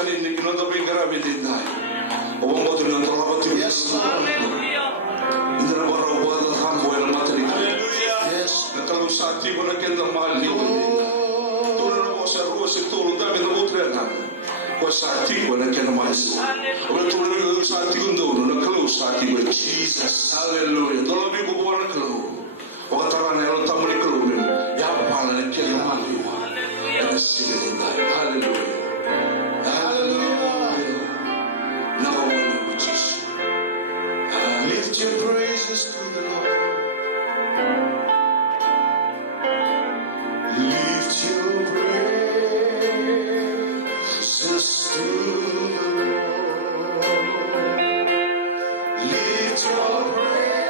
sanini kinondobe garami dinai. Omo tu na trola tu. Yes, Lord. Indra bara wala kan boy na matri. Yes. Na kalu sati ko na kenda mali. Tulu na ko sa ruwa si tulu da bin utre na. Ko sati ko na kenda mali. Ko tulu sati ko ndo na kalu sati ko Jesus. Hallelujah. Dolo bi ko bona kalu. O tara na yo tamuli kalu. Ya pa na kenda mali. Hallelujah. Hallelujah. Hallelujah. Now Jesus. Lift your praises to the Lord. Lift your praises to the Lord. Lift your praises.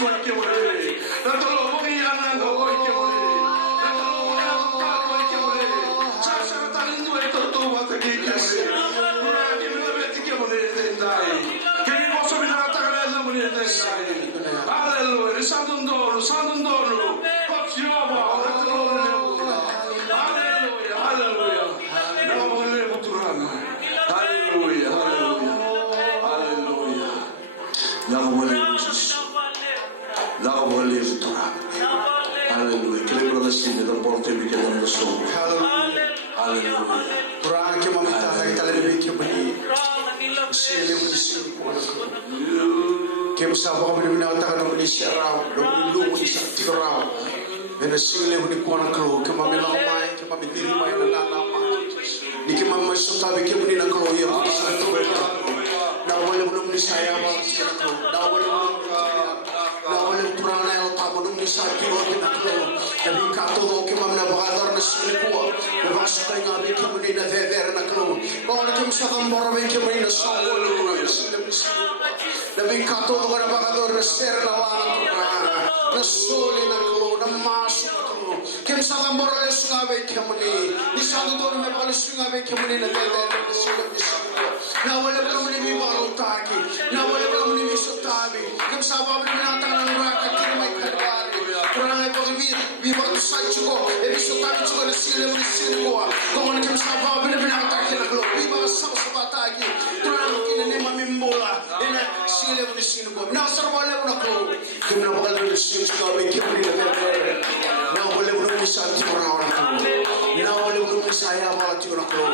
ko ke mo na tolo mo ni ana no ko ke mo na tolo mo na ka ko ke mo sa sa ta ni do to to wa ta ke ke mo na ke mo na ke mo ne dai ke mo so mi na ta ka na mo ne dai alleluia santo dono Siapa Haleluya, haleluya. Nama boleh Tuhan. Haleluya, haleluya. Haleluya. Nama boleh Yesus. Nama boleh Tuhan. Haleluya. Kita berdoa sini dan porte bikin dalam dosa. Haleluya. Tuhan kita meminta kita lebih kembali. Sini sini. Kita sabar benar-benar takkan Malaysia rau, dulu di sakti rau. Ena sile ni kuana kalo ke mami lamai ke mami diri mai na nama ni ke mami sota be ke muni na kalo ya ko sa to na wale mun ni saya ba na wale purana ya ta mun ni sa ki ro na kalo ya bi ka to ke mami na bagadar na sile ko na ba sa nga be ke muni na de na kalo ko na ke sa tambora be ke muni na sa wale na sile na bi ka to na bagadar na ser na wala na sole na kalo masuk kem sama morale sungabe kemuni ni sandu dor me bale sungabe kemuni na dele na sile na wala ko muni mi wala taki na wala ko muni mi sotabi kem sama muni na tanga na raka kiri mai kadari kurang ai pagi bi ba tu sai chuko e bi sotabi chuko na sile ko ko muni kem sama muni na taki na glo bi ba sama sama taki kurang kini ne mami mbola ena sile ko na sarwale na ko kem na bale sile ko be kemuni na boleh belum sakti orang na boleh belum saya malah cuma kau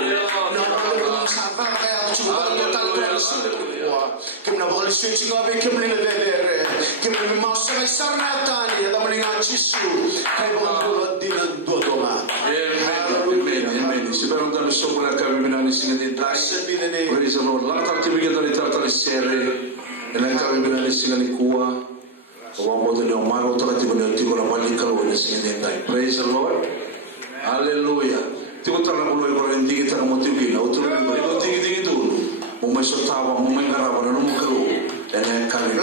na boleh belum sabar kayak cuma total kau sini kuah kena boleh switching abe kemana lelere kemana masa sarna tani ada mendengar cisu kayak boleh dinan dodoma amen sekarang dalam semua kami menani singa di dasa praise the Lord lantar tiba kita di tartar sere dan kami menani singa di kuah Praise the Lord. Hallelujah. Tigo tara kulo ko rin digi tara mo tibi na utro ni ko digi dulu. Mo may sotawa mo may karaba na mo kalo. Ene kami.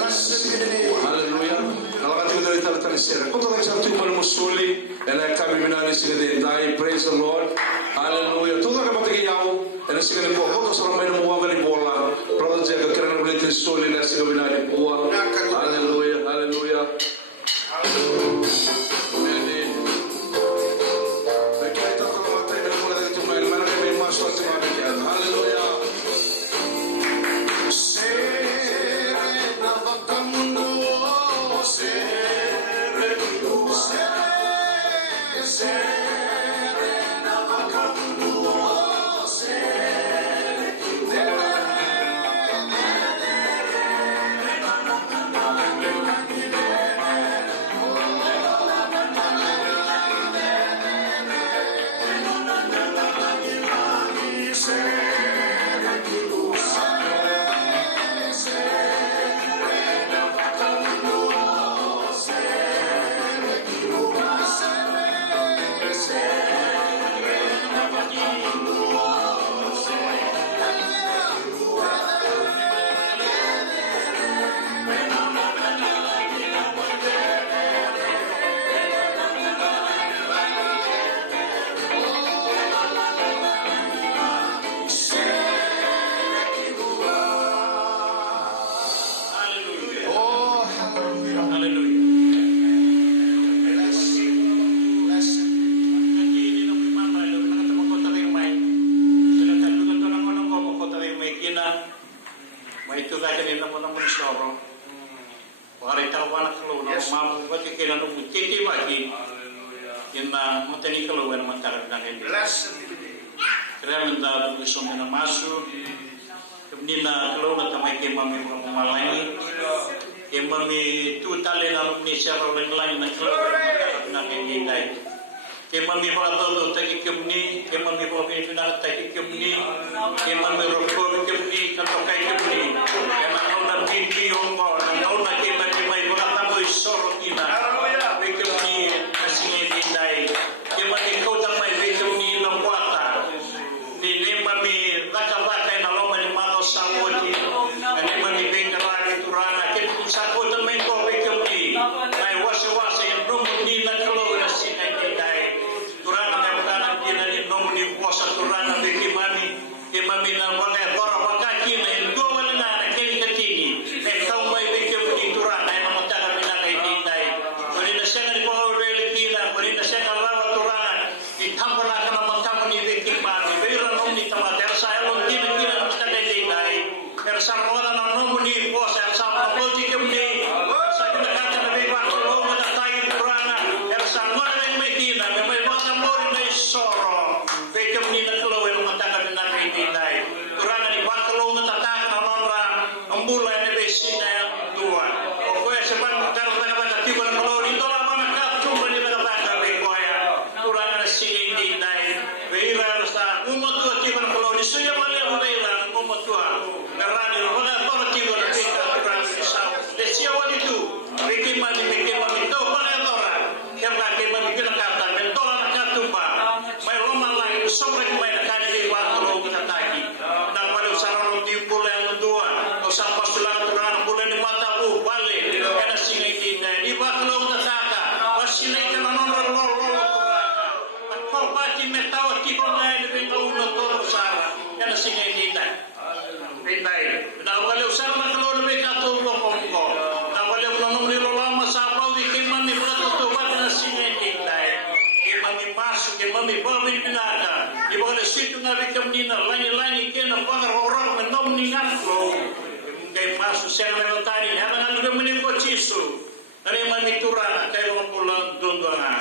Hallelujah. Kalaka tigo dari tara sera. Ko tara sa tigo mo suli. Ene kami minani sila din dai. Praise the Lord. Hallelujah. Tuga ka patigi yawo. Ene sila ni ko ko sa may mo wa ni bola. Brother jaga kira na bulit suli na sila minani buwa. Hallelujah. Hallelujah. wala na nomuni po sa sama politik ni sa kinakanta na may baklo na tayo kurana er sa ngora na may kina may mga mori na soro bekem ni na klowe ng mataka na pinay kurana ni baklo na tataka na mamra ang bulay na besina dua o kaya sa ban karon na ba tigo na klowe dito la mga kaptumba ni na bata be koya kurana na sige ni nai veira sa umoto tigo na klowe suya mali ang veira umoto karani wala para tigo na pika kurana ni sa lesia wali tu Riki mami to para ora kaya ke mami kinakanta mentola na katumba may loma lang sobre may nakani wa ko kita taki dan pada usaha di bulan dua o sa pastulan kurang bulan ni mata bu bale kana singai kita di baklo ta saka wasinai kana nomor lo ko pati metawa ki ko na ni ko uno to usara kana singai kita pintai dan wala usaha maklo ni ka to ko dan wala nomor lo lama sa pau di kimani pula to kana singai kita mami masuk ke mami mami pinaka di bawah situ nabi kemdina lani kena pangar orang menom ningan lo kay masuk saya menotari haba nang udah meniko cisu dari mami turana kay orang pulang dondongan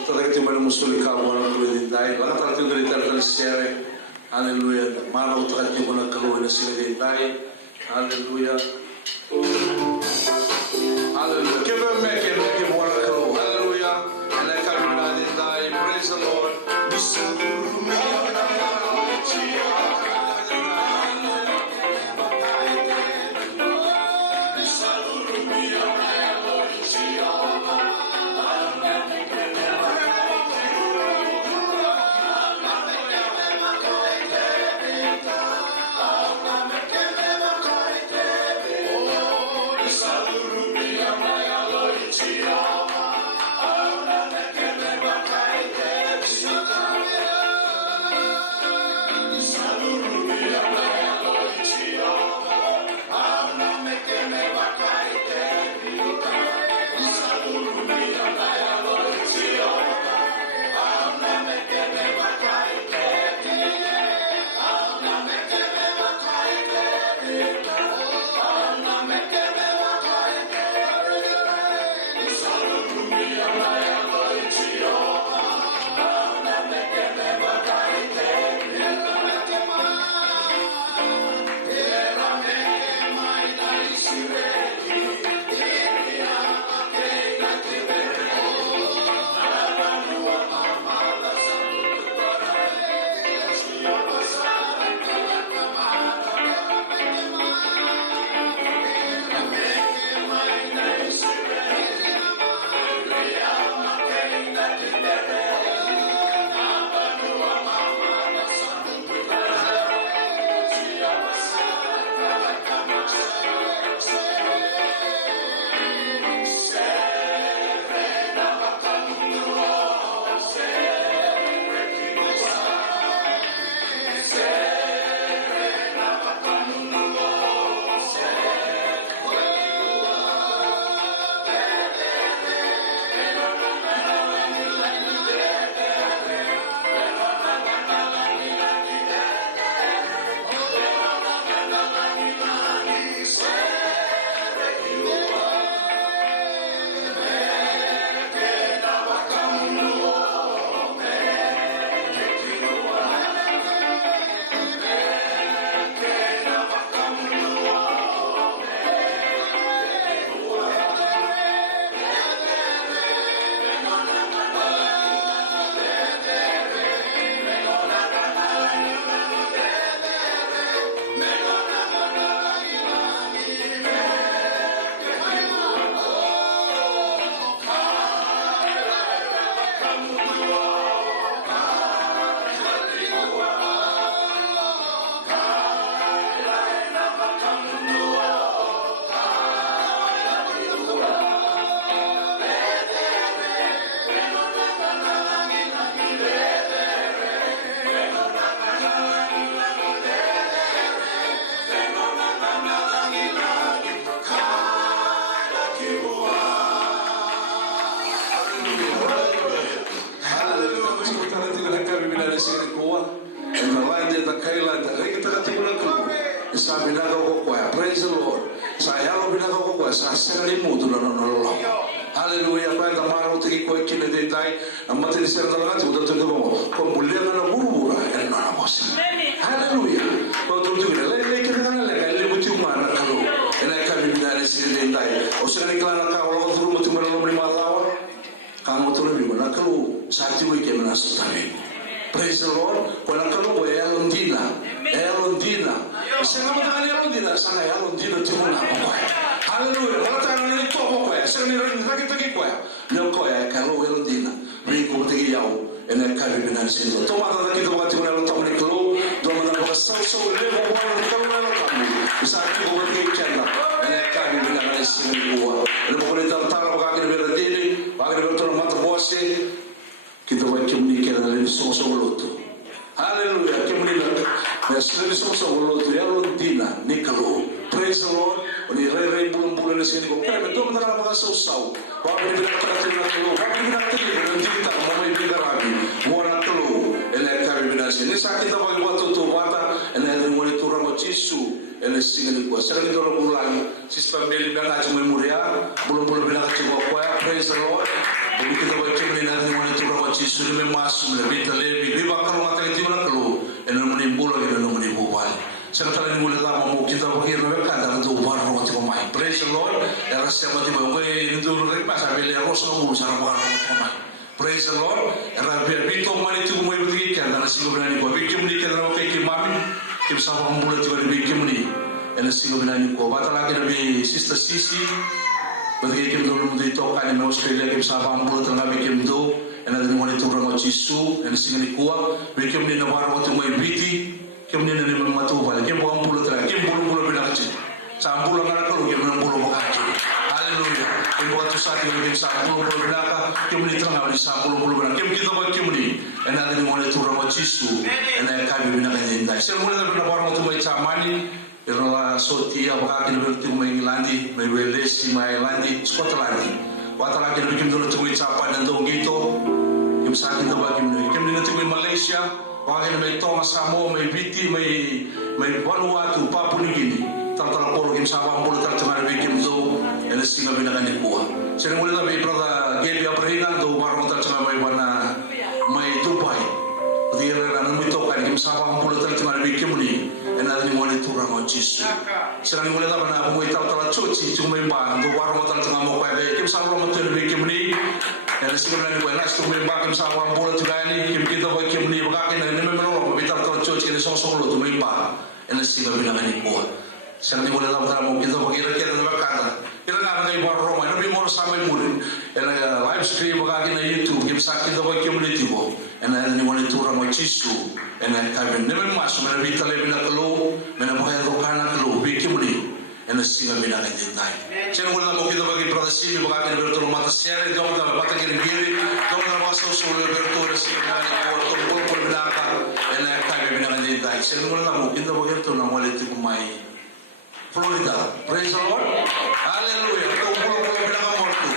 Potete che me lo musoli cavo na kulit dai la tratto di tercere Haleluya. Mana utakatifu kuna kalua na sile dai. Haleluya. Haleluya. Give him make one kalua. Haleluya. And I come in dai. Praise the Lord. Sa binaga ko kwa, praise the Lord. Sa yalo binaga ko kwa, sa senalimu tu na nololo. Hallelujah, kwa tamaro tiki kwa kine dentai, amati ni serta lagi udah tu mo, ko mulia na buru-buru ya na bos. Hallelujah. Ko tu tu le kene na le butu mana kalau. Ena kami bina ni sini dentai. O sene kala ka o turu mutu mana lo mima lawa. Kamu tu lebih mana kalau satu weekend mana setahun. Praise the Lord. Ko na kalau ko elondina. Senang matang elondina, sana elondina tu mana ko. Hallelujah. Kalau tangan ini to ko. Senang ni lagi ko. Yo ko ya kalau elondina. Rico tegi yau. Ena kami bina ni sini. To mata lagi to waktu mana lo tahu ni kalau do mana ko so level one kalau mana kamu. Bisa ko bagi channel. Ena kami bina ni sini ko. Lo ko ni tantar ko kaki bina dini. Bagi betul mata bose. Kita baca menikah dalam sosok lotu. Haleluya. Kemudian dalam sosok lotu ya lontina nikalo. Praise the Lord. Oni rei bulan-bulan di sini kok. Betul betul apa sosok. Bagi kita terima kalau. Bagi kita terima dan kita mau ibada lagi. Buat kalau kami benar sini. Sakit apa yang waktu tu bata. Ele mulai turun mau cisu. Ele singgah kuat. Sering kita ulang. Sistem beli benar cuma mulia. Belum benar cuma kuat. Praise the Lord. Jadi kita baca benar ni mana tu orang macam sudah memasuk lebih terlebih. Lebih bakal orang tak tiba kalau. Eno menimbul lagi eno menimbul. Sekarang ni mulai lama mau kita bagi mereka dan tu baru orang tu main. Praise the Lord. Yang rasa mati bawa ini tu mereka pasal beli arus nombor sarang orang tu main. Praise the Lord. Yang biar bitu mana tu mau berikan dan nasi goreng ni. Bikin ni kita nak bikin mami. Kita sama orang tu bikin ni. Nasi goreng ni. Batal lagi dari sister Sisi. Bagi kita dulu mesti tokan di Australia kita sabang puluh tengah bikin tu, ena ni mana tu orang Cisu, ena singgah kuat, bikin ni nawar waktu mai biti, kemudian ni mana tu balik, kita buang puluh tengah, kita puluh bina kecil, sampul orang kalau kita 60 kecil, haleluya, kita waktu saat ini kita 60 bina ka, kemudian tengah ni 60 bina, kita bagi kemudian, ena ni mana tu orang Cisu, ena kami bina kecil, semua ni bina orang waktu mai camani. Ela sotia baka kini berarti umai Irlandi, mai Welesi, mai Irlandi, Scotland. Wata lagi ni kim dulu tunggu capan dan tunggu gitu. Kim sakit tu bagi ni. Kim ni tunggu Malaysia, baka kini mai Thomas Samo, mai Biti, mai Vanuatu, Papua New Guinea. Tantal polo kim sabang polo tantal kim tu. Ela singa binakan di kuah. Saya mulai tapi berada Gaby Abraham tu baru tantal mai mana mai Dubai. Dia nak mengutukkan kim sabang polo tantal kim ni. Ena ni mulai turun Yesus. Sekarang mulai apa nak buat tahu cuci cuma membang. Tu baru matal tengah mau kaya. Kim sabang matal bikin ni. Ena sekarang ni buat nas tu membang kim sabang bola juga ni. Kim kita buat kim ni bukan ni memang kita tahu cuci ni sosok lo tu membang. Ena sekarang bilang ni buat. Sekarang ni mulai apa mau kita bagi kira ni berkata. Kira nak ada ibu Roma. Nabi mau sampai murid. Ena live stream bukan ni YouTube. Kim sakit tu buat kim ni tibo. Ena ni mulai turun Yesus. Ena kami ni memang masuk. Ena kita lebih nak keluar. Ena pakai rokana keluar. Bikin ni. Ena singa bina kan jentai. Saya mula mau kita bagi produksi. Bukan bertolong mata share. Jangan kita mata kiri. Jangan masuk solo bertolong singa. Kumpul belakang. Ena kami bina kan jentai. Saya mula mau kita bagi bertolong wali tu kumai. Florida. Praise the Lord. Hallelujah. Kumpul belakang waktu.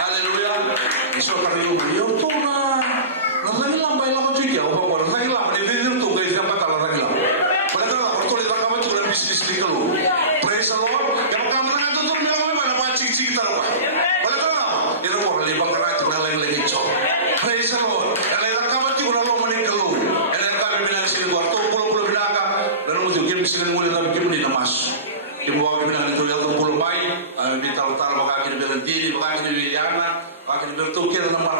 Hallelujah. Esok hari ini. Yo Tuhan. Nanti lambai lama juga. Apa nanti lama. Ini tu guys. Apa kalau nanti lama. Pada kalau waktu itu kamu tu dalam bisnis ni kalau. Praise the Lord. Yang kamu nak tu bilang mana macam kita apa. Pada kalau ini orang libang kerat tu lain lagi cok. Praise the Lord. Yang kamu tu orang lama ni kalau. Yang kamu bilang sini buat tu pulau belakang. Lalu tu game sini mulai lagi game ni namas. Game bawa bilang itu yang tu pulau bayi. Kita utar bagai ni bilang diri bagai ni Liliana. Bagai ni bertukar nama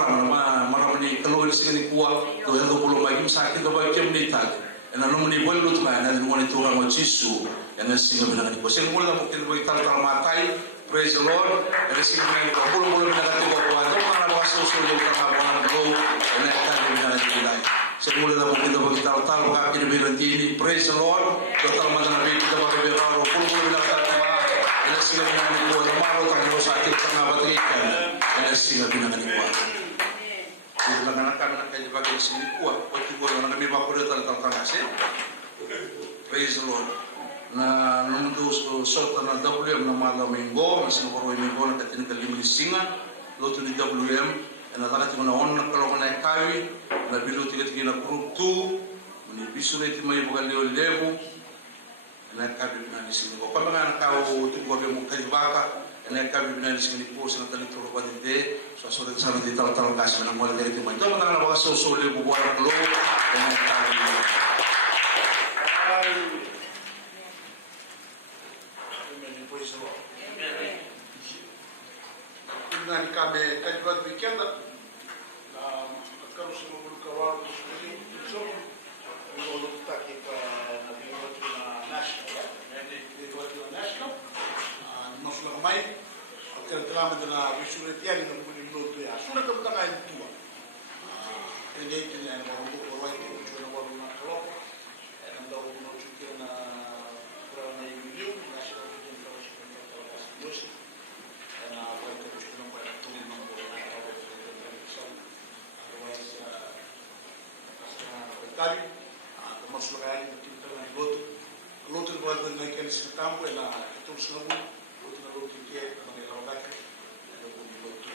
ni kalau di sini kuat. Tu yang tu pulau bayi sakit tu bayi game ni tak. Ena nomni boleh tu lah, ena nomni tu orang Yesus, ena singa bilang ni. Pasal mula mungkin boleh tahu matai, praise the Lord, ena singa bilang ni. Boleh bilang tu bahawa tu mana bahasa usul yang kita bawa tu, ena kita bilang ni bilang. Pasal mula mungkin boleh tahu kaki ni bilang ni, praise the Lord, total mana nabi kita bawa bilang, boleh bilang tu mana, ena singa bilang ni buat malu tak kita sakit tengah berikan, ena singa bilang ni buat. Anak-anak yang dipakai di sini kuat. Waktu gua orang kami bawa pada tentang nasi. Praise the Lord. Na nunggu sultan na WM na malam minggu, masih baru minggu na katin kalim di singa. Lalu di WM, na takat yung naon na kalau na ikawi, na bilu tiga na group 2, ni bisu na iti may bukan leo. na kabi na ni sini ko pamanga na tao tu ko be mo kay baka na kabi na ni sini po sa tali tro ba dinde so so sa di taw taw kas na mo dere ko to na ba so so le bu wala lo na kabi Dengan kami kajian weekend, kalau semua berkawan seperti itu, kalau kita kita nabi waktu nasional, nabi waktu nasional, masalah main, kalau dalam adalah visual tiada yang boleh lutu ya, sudah kita kan itu, jadi itu yang orang itu cuma orang nak kalau, yang tahu nak cuci na orang yang video nasional itu kalau seperti itu, dan apa itu tadi, termasuk lagi kita lagi lotu buat dengan kali sekarang pun lah itu semua lotu dia mengenai lagi, ada pun lotu,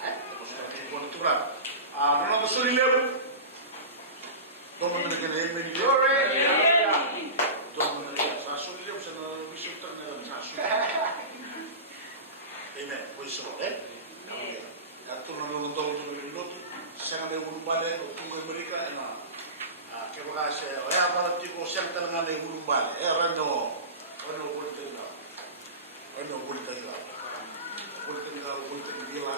termasuk lagi pun itu lah. Mana tu suri lepas, dua mengenai email dia, dua mengenai sasuri lepas, sana bisuk terkenal sasuri. Ini, boleh Atur nang nang lotu, saya ada urut balik, tunggu mereka, Kaya saya, para tiko siyang talaga na iulumban. Ano ulitin nila. Ulitin nila.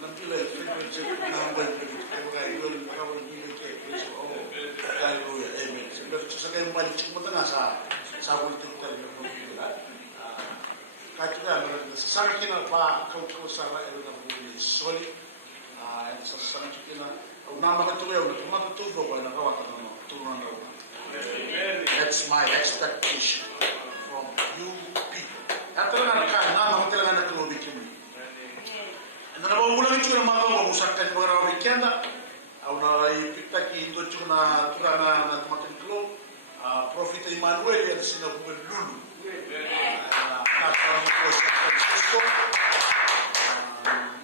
Nantila, frequency, nangambay, kaya yun, nakawin nila kayo. Hallelujah, amen. Sa kayo balik, mo na sa ulitin talaga. Kahit nga, sa sakin na pa, kau sa raya na muli, solid. Sa sakin na, nama ketua, nama ketua kau nak awak turun awak. That's my expectation from you people. Yang terang kan, nama terang nak keluar bikin ni. Dan apa ulang itu yang mahu usahkan orang weekend, awak kita kita cuma turun nak makan keluar. Prophet Emmanuel yang sini bukan dulu. Nak kalau Francisco,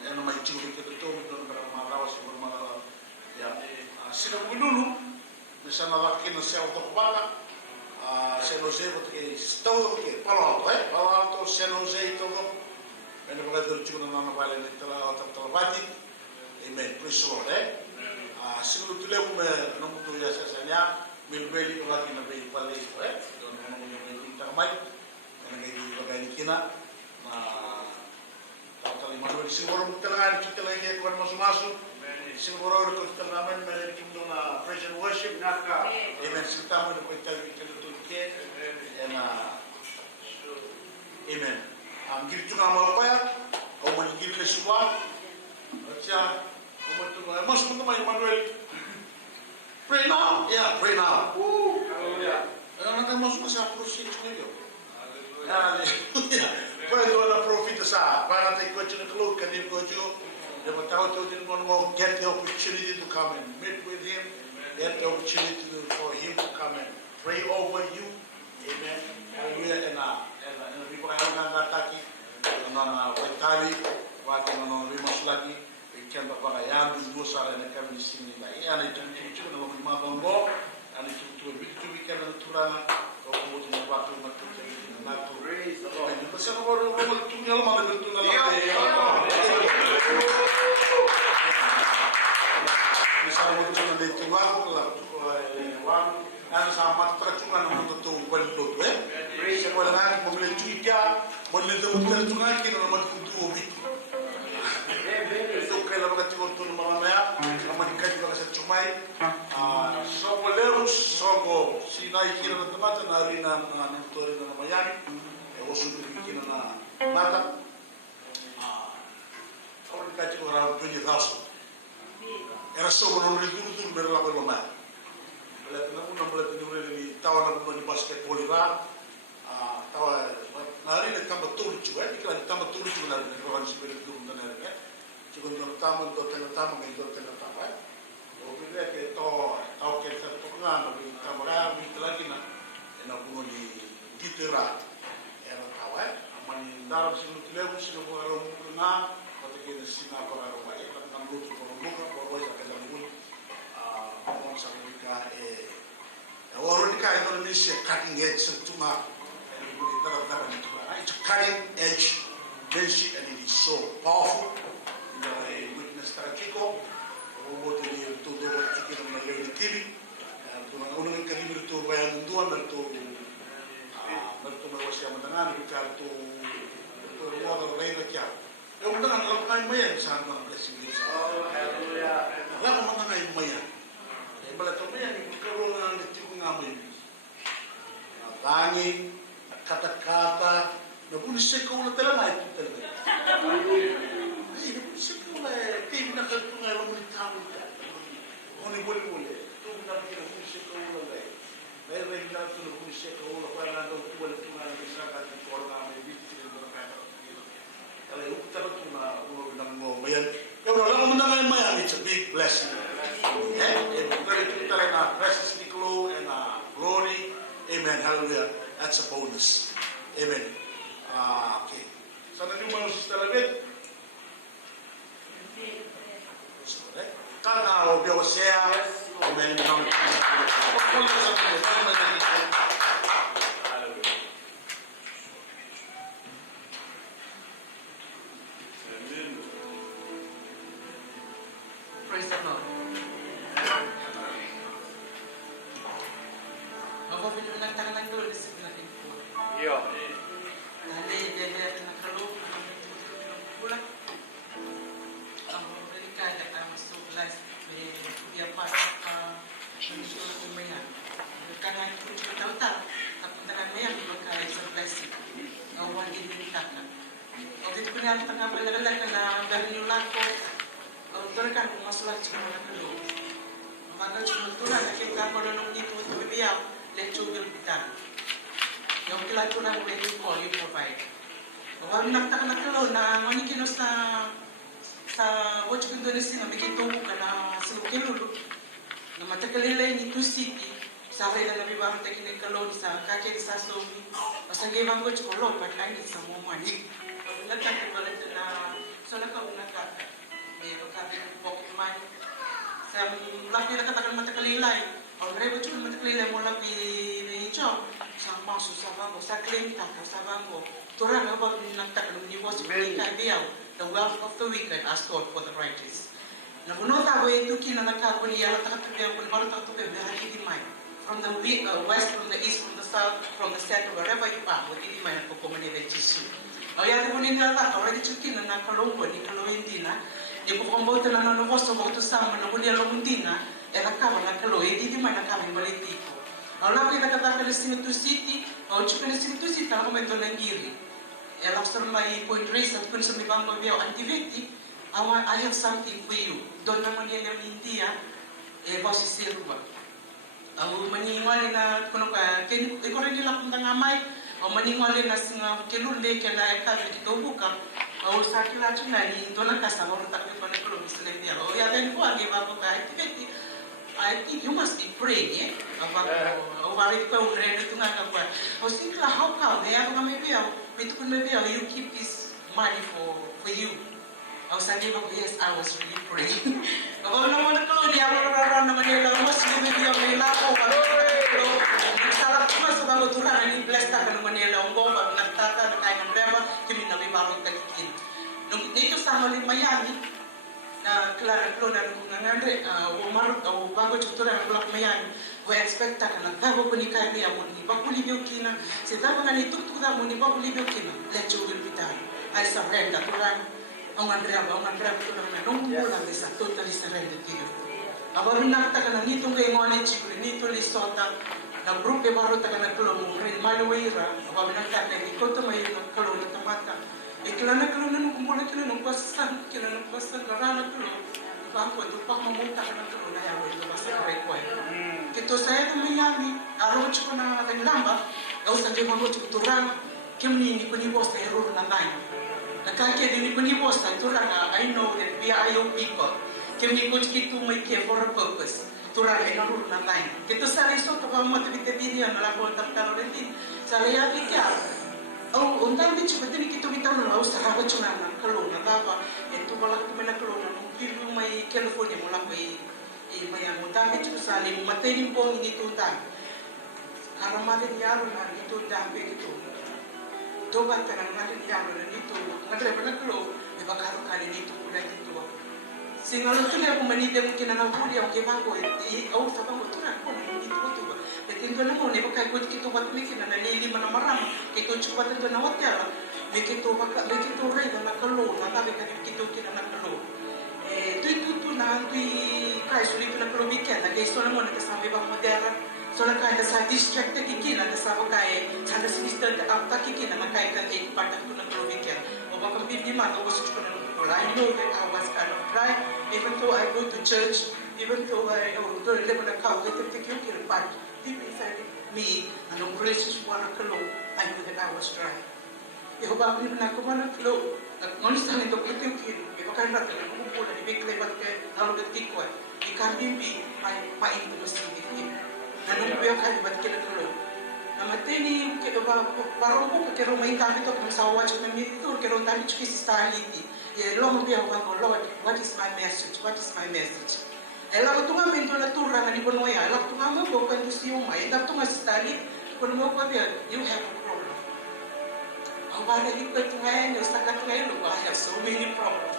yang nama itu kita tu sila dulu, bisa nalakin na siya untuk baka, San Jose porque todo que Palo Alto, San Jose todo, ano ba dito yung nananawalan nito na talabati, amen, praise the Lord, sila tuloy mo na mutuya sa sanya, milbeli ko lagi na bay pali, doon mo yung tamay, na nagay kina, Tali Manuel siguro talaga kita lagi ko masumaso siguro ko naman meron yung na praise and worship naka amen sita mo ko tayo ke amen ang gitu na mo pa o man gitu na siya acha o man to mas mo naman Manuel pray now pray now hallelujah ano mo sa proceed niyo hallelujah Quando a profita sa, para tayo ko siya nakalog, kanil ko siya, na matawag tayo din mo, get the opportunity to come and meet with him, get the opportunity for him to come and pray over you, amen, hallelujah, and people ayaw nga nataki, na waitali, wati na rimas lagi, ikan papagayan, dugo sa rin na kami sinila, iyan ay tumutulog na magmabang mo, ano tumutulog, bikin na turana, o kumutin na bato matutulog, Praise the Lord. Kasi ako magtungal mga ganito na lang. Misalnya magtungal na dito nga ako lang. Ano sa matratsungan ng mga itong balot. Kasi wala nga, mamilin tuwika, mamilin damutan ito nga, kina naman kung tuwabit. Ito kailan mga tingot ito ng mamaya, naman kayo mga sa tsumay. Sogo leros, sogo sinay kina ng tamata, nari na nangyari na namayani. Oso bikin na mata. Kalau dikaji orang 20,000. Era sogo nang dulu berapa lama. Belat na una belat ni tawa na ni basketball ira. Tawa nari na tambah tulu juga, dikira tambah tulu juga nari na orang seperti itu na nari. Cikon na tambah do tengah tambah. Oke ke to ke to na ni tambah ni lagi na puno di gitera. Era tawa, amani dalam sinu tilebu sinu kalau na, kata kita sina kalau baik, kan lutu kalau muka, kalau baik akan jalan. Orang sambil orang ni kaya orang ni is a cutting edge sa tunga. It's a cutting edge message and it is so powerful. I witness Tarakiko, what do you do what you can learn the TV. Tunang unang kalimero to bayan munduan to mawasya matangan ikaw to ruwa ka rin na kya. Yung mga nangangay mayan sa mga blessing nila. Hallelujah. Wala ka mga nangay mayan. Bala ito mayan, ikaroon na nito nga mayan. Tanging, kata-kata, nabunisay ko na talaga ito talaga. Kasi nabunisay ko na team na katungay mo ni tao ka. Muli-muli. Ito na nabunisay ko na lang. May regular ito nabunisay ko na para na daw tuwala ito nga sa kating korona may bitin na kaya. Kaya yung tarot na ng mayan. Pero alam mo na ngayon mayan, it's a big blessing. And very good talaga, precious Nicolo and glory. Amen, hallelujah. That's a bonus. Amen. Okay. Sana nyo mga Sister Labit? Kaka, obiyo siya. Amen. Praise the Lord. Ako pinunagtang ng doon sa natin po. Dali, dede, nakalog, bulak. Ang delikada ka, mas so blessed. May kuya pa, manisuro ko mayan. Nagkanay ko yung tauta, kapuntakan mayan, magkaya sa blessing. Awan din yung taka. O dito ko niya ang malalag na galing yung lako. Kan masalah cuma dulu. Maka cuma tulah kita kalau nung itu biar lecur kita. Yang kita tulah boleh dipoli provide. Orang nak tak nak kalau na mani kino sa watch Indonesia na bikin tuh karena seluruh dulu. Na mata kalilay ni tu city. Sa rin na nabibahan tayo kinagkalon sa kakit sa somi. Basta gawang ko chukolon, patay sa mo mani. Nagtang kabalat na so nakaunang kata. Meron kami ng pocket money. Sa lapi na katakan matakalilay. Ang rebo chukun matakalilay mo lapi ni Chong. Sa maso sa bango, sa klinta ko sa bango. Turang about nagtakalong ni Boss Kaibiyaw, the wealth of the wicked are stored for the righteous. Nagunota ko yung tuki na nagkako niya, takatubiyan ko, maru takatubiyan, lahati di may. From the west, from the east, from the south, from the center, wherever you are, wati di may ang kukumanila Jisu. O yan po nila lang, already chuki na nakalong ko, ni kalawin din na. Di po kung bauta na nanukoso, bauta sama, nakuliya lang din na, nakama nakaloy, di may nakaming malitiko. Ang lapit na katakal sa City, o chuka na City, kaya may doon ng giri. After my point race, at kung sa may bang mabiyaw, antiveti, I have something for you. Doon naman yan yung India, boss si Silva. Ang maningwali na, kung ka, ikaw rin nila kung tangamay, ang maningwali na singa, kilunde, kaya ikaw, ikaw buka, o sa kilacho na, doon ang kasama, o takip pa na kulong sa Libya. O yakin po, ang iba po ka, antiveti, I think you must be praying, about warit pa unre nito nga kapwa. O singla how come? Kaya ako may biyaw, may tukun may biyaw, you keep this money for you. O sabi ko, yes, I was really praying. Ako naman ako, di ako nararam naman nila, mas may biyaw, may lako, nagsarap ko sa mga turan, ni blessed ka naman nila, ang bomba, nagtata, nakain ng rema, kami na may barong talikin. Nung dito sa Miami, claro, na ngandre umar o bago chutura na blak mayan we expect ka na gago ko ni kaya niya mo ni bakuli biyo kina se daba nga ni tuktuk da mo ni bakuli biyo kina lecho will be done I surrender turan ang andrea turan na nung bulan sa totally surrender to you abar nakta ka na nitong kay mo ani chikuri nito lisota na grupo baro ta ka na tulo mo rin malwaira abar nakta na ikoto may kalo na tamata Ikilana kalau nanu kumpulan kilo nung pasan narana kilo bangko itu pak memuta kana kilo na yawo itu basa kare ko kito saya tu Miami aro chuko na lamba au sa ke mango chuko turang kemni ni kuni bosta error na nai nakake ni kuni bosta turang I know that we are young people kemni ko kitu mai ke for a purpose turang error na nai kito sa reso to ka mo tibite video na la ko taptaro din sa ya pikya Oh, untai bici betul kita na laus terhadap cuma kalau na tapa itu balak mana kalau na mungkin mai California mulak mai yang untai bici saling materi pong ini tuntan Karamale yalo na dito dambe dito. Doba tanangale yalo na dito. Nagre bana klo e bakaro kali dito kula dito. Singalo tule ko manide mo kinanahuli ang kibango e au sabango tuna ko na dito ko. Lekin doon mo ne bakay ko dito bat mi kinanalili man maram. Kito chupa dito na watya. Lekito rey na kalo na tabi ka dito kinanakalo. Tu na kui kai suli na kalo bikena ke isto na mo na kasabi ba modera. So la kaya sa district kikina na sa kaya sa sister da apta kikina na kaya ka take part of na province o baka bibi man o gusto ko na I know that I was kind of dry even though I go to church even though I go to live in a cow that take you kill but deep inside me and on gracious one kalo I knew that I was dry e ho ba bibi na ko na kalo ngoni sa nito ko kill e baka na ko ko na big level ke na lo tikwa e kan bibi ay pa ito mas Nanu pia kali bat kila kalo. Nama teni ke barombo ke ro mai kami to kam sawa chu na mitur ke ro tani chu kistaliti. Ye lo mo pia wa Lord, what is my message? What is my message? Ela ko tunga mento na turra na ni kono ya. Ela tunga mo ko kan si o mai da tunga stali kono mo ko pia you have a problem. Awale ni ko tunga ya sa ka tunga lo I have so many problems.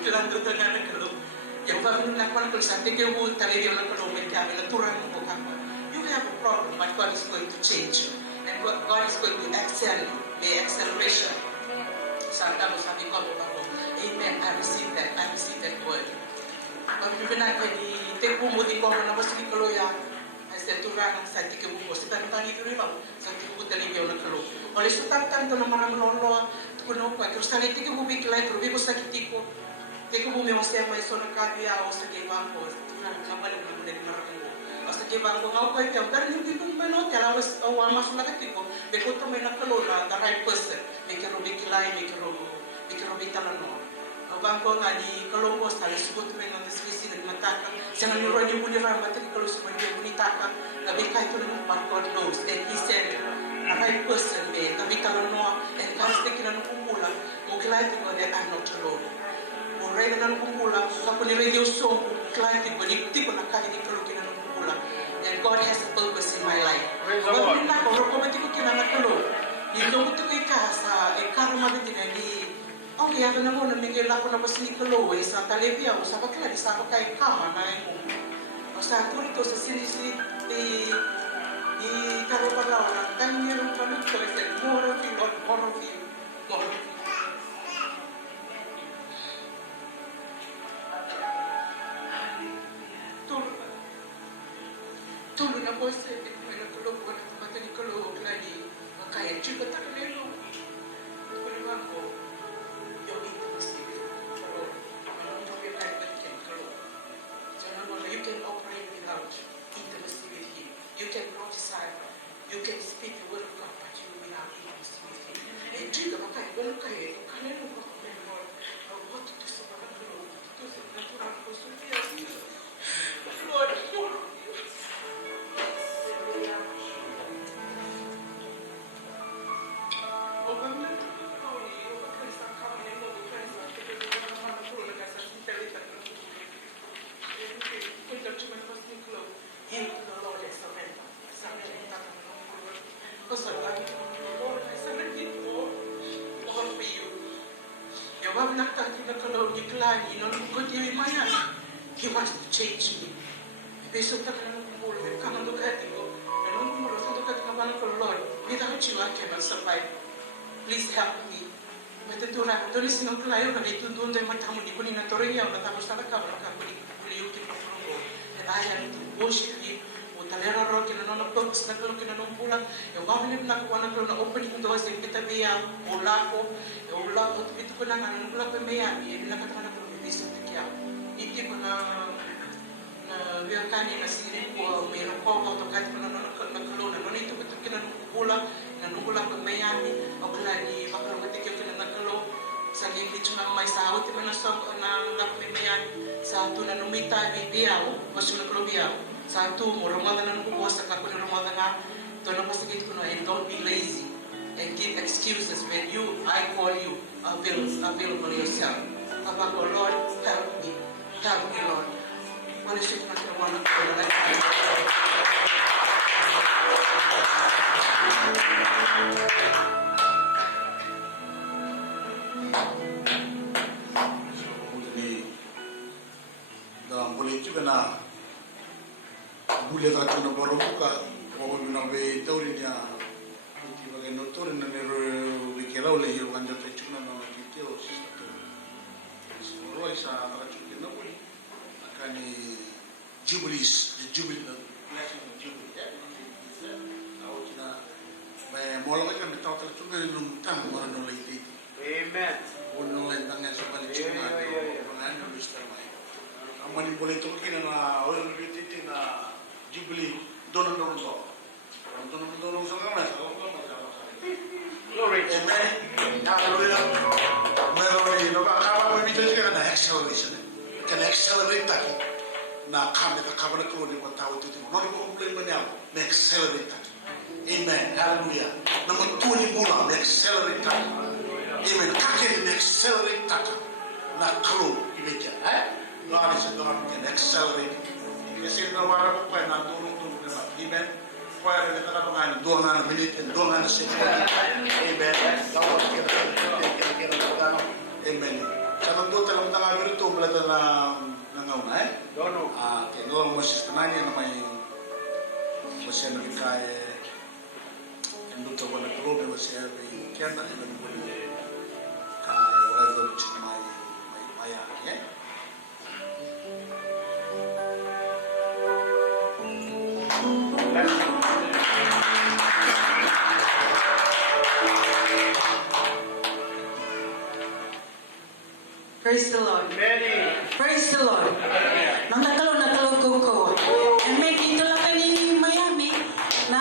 Kilando to na kalo. Yang baru nak ko sa te ke ho tale yo na kono me ka na turra mo ko ka. You have a problem, but God is going to change you. And God is going to excel you. The acceleration. Sometimes I become amen. I receive that. I receive that word. But you cannot take bumbu di ko na basta di kalo ya. I said to Rana, sa di ke bumbu. Sa tanong ito rin ako. Sa di ko talaga na kalo. Oleh sa tanto na marang lolo. Tukuno ko. Pero sa di ke bumbu kilay. Pero bigo sa kitiko. Di ko bumbu masaya may so na kabya o sa kibang ko. Tukunan kapalag na muna di marang mo. Basta kibango nga ko ikaw, pero hindi ko mano, kaya was mas malaki ko, beko to may nakalola, the right person, may kiro bikilay, may kiro bitalano. Ang ko nga ni kalongos, tali sugot may nang nasisi, nagmatakang, siya nga nuro niyo muli rin, matalik kalos mo niyo unitakang, gabi kahit ko naman what God knows, and he said, the right person, may gabi talano, and kahit na kinanupumulang, mukilay ko na I'm not alone. Muray na nanupumulang, kapag nilagay yung song, kilay ko, di ko nakali di kalo kinanupumulang. And God has a purpose in my life. Kalau kita kalau komati ko kinana kalo, ito ko tukoy ka sa karo mabitin ni. Oh, kaya na mo na migay la ko na basi ni kalo sa talebia o sa bakla di sa kay kama na mo. O sa turito sa sinisi di karo pala na tan ni ro pala ko sa more of you. Tulu na po sa may nakulog ko na matanikulog lagi. Kaya chika takalelo. Kuliwan ko, yung intimacy. Pero, anong yung kaya ba't kalog? So, you can operate without intimacy with Him. You can prophesy. You can speak the word of God, but you will not intimacy with Him. Eh, chika ba tayo? Wala kayo. Kanino ko ako may Lord? What to do sa mga kalog? Ito sa natural ko. So, Lord, He wants to change me. Besok tak nak kumpul, kamu tu kata ko, kamu kumpul, kamu kata kamu nak Lord, without you I cannot survive. Please help me. Mata tu orang, tu ni sinong kelayu kan itu tu untuk matamu ni pun ina toreng yang matamu salah kamu nak kamu ni beliau kita perlu. Dan ayah itu worship Him. Talera ro kina no box na kalo kina no pulang. Yung kami na kuwana kalo na opening doors yung kita biya ola ko, itu ko na ngano ko ko meya ni na katana ko biso tikia. Hindi ko na biya kani na siri ko may ko to kat ko na kalo na nito ko kina no pulang na no pulang ko meya ni abula ni bakro ko tikia kina na kalo sa gili chuna may sahot ti manasok na lakme meya sa tu na numita biya o wasu na kalo biya. Satu, mo Ramadan ang pupusa ka kung Ramadan nga, doon ang pasagit ko na, and don't be lazy, and give excuses when I call you, avail for yourself. Kapag ko, Lord, help me, Lord. Wala siya na kinawa ng Jadi dalam politik kena boleh kata nak baru buka orang nak tahu dia itu bagai notor dan berkira oleh yang kan jatuh cuma nama kita semua isa akan cuci nak boleh akan jubilis blessing of jubilee tahu kita malam kan kita tahu tercuma di rumah orang nak lagi amen orang lain tangan sebalik cuma pengen habis termai aman boleh tu kena na orang beriti na jubilee donon so kan glory amen hallelujah mereka ni loka kawan beriti juga na acceleration kan accelerate tak na kami tak kabar kalau di kota itu non komplain banyak na accelerate amen hallelujah namun tu ni mula na accelerate amen kakek na accelerate na kalau ibadah God is a God who can accelerate. Kasi nawara ko pa na tulong-tulong na amen. Kaya rin kita na mga 2 minute and 2 second. Amen. Tapos kira amen. Sa mga talang tanga dito mula na nangauna dono. Kaya doon mo siya tananya na may masya na kaya and luto ko na problem masya kaya na ilan mo kaya wala doon siya may maya. Praise the Lord. Praise the Lord. Nakalo ko. And may dito lang kami Miami na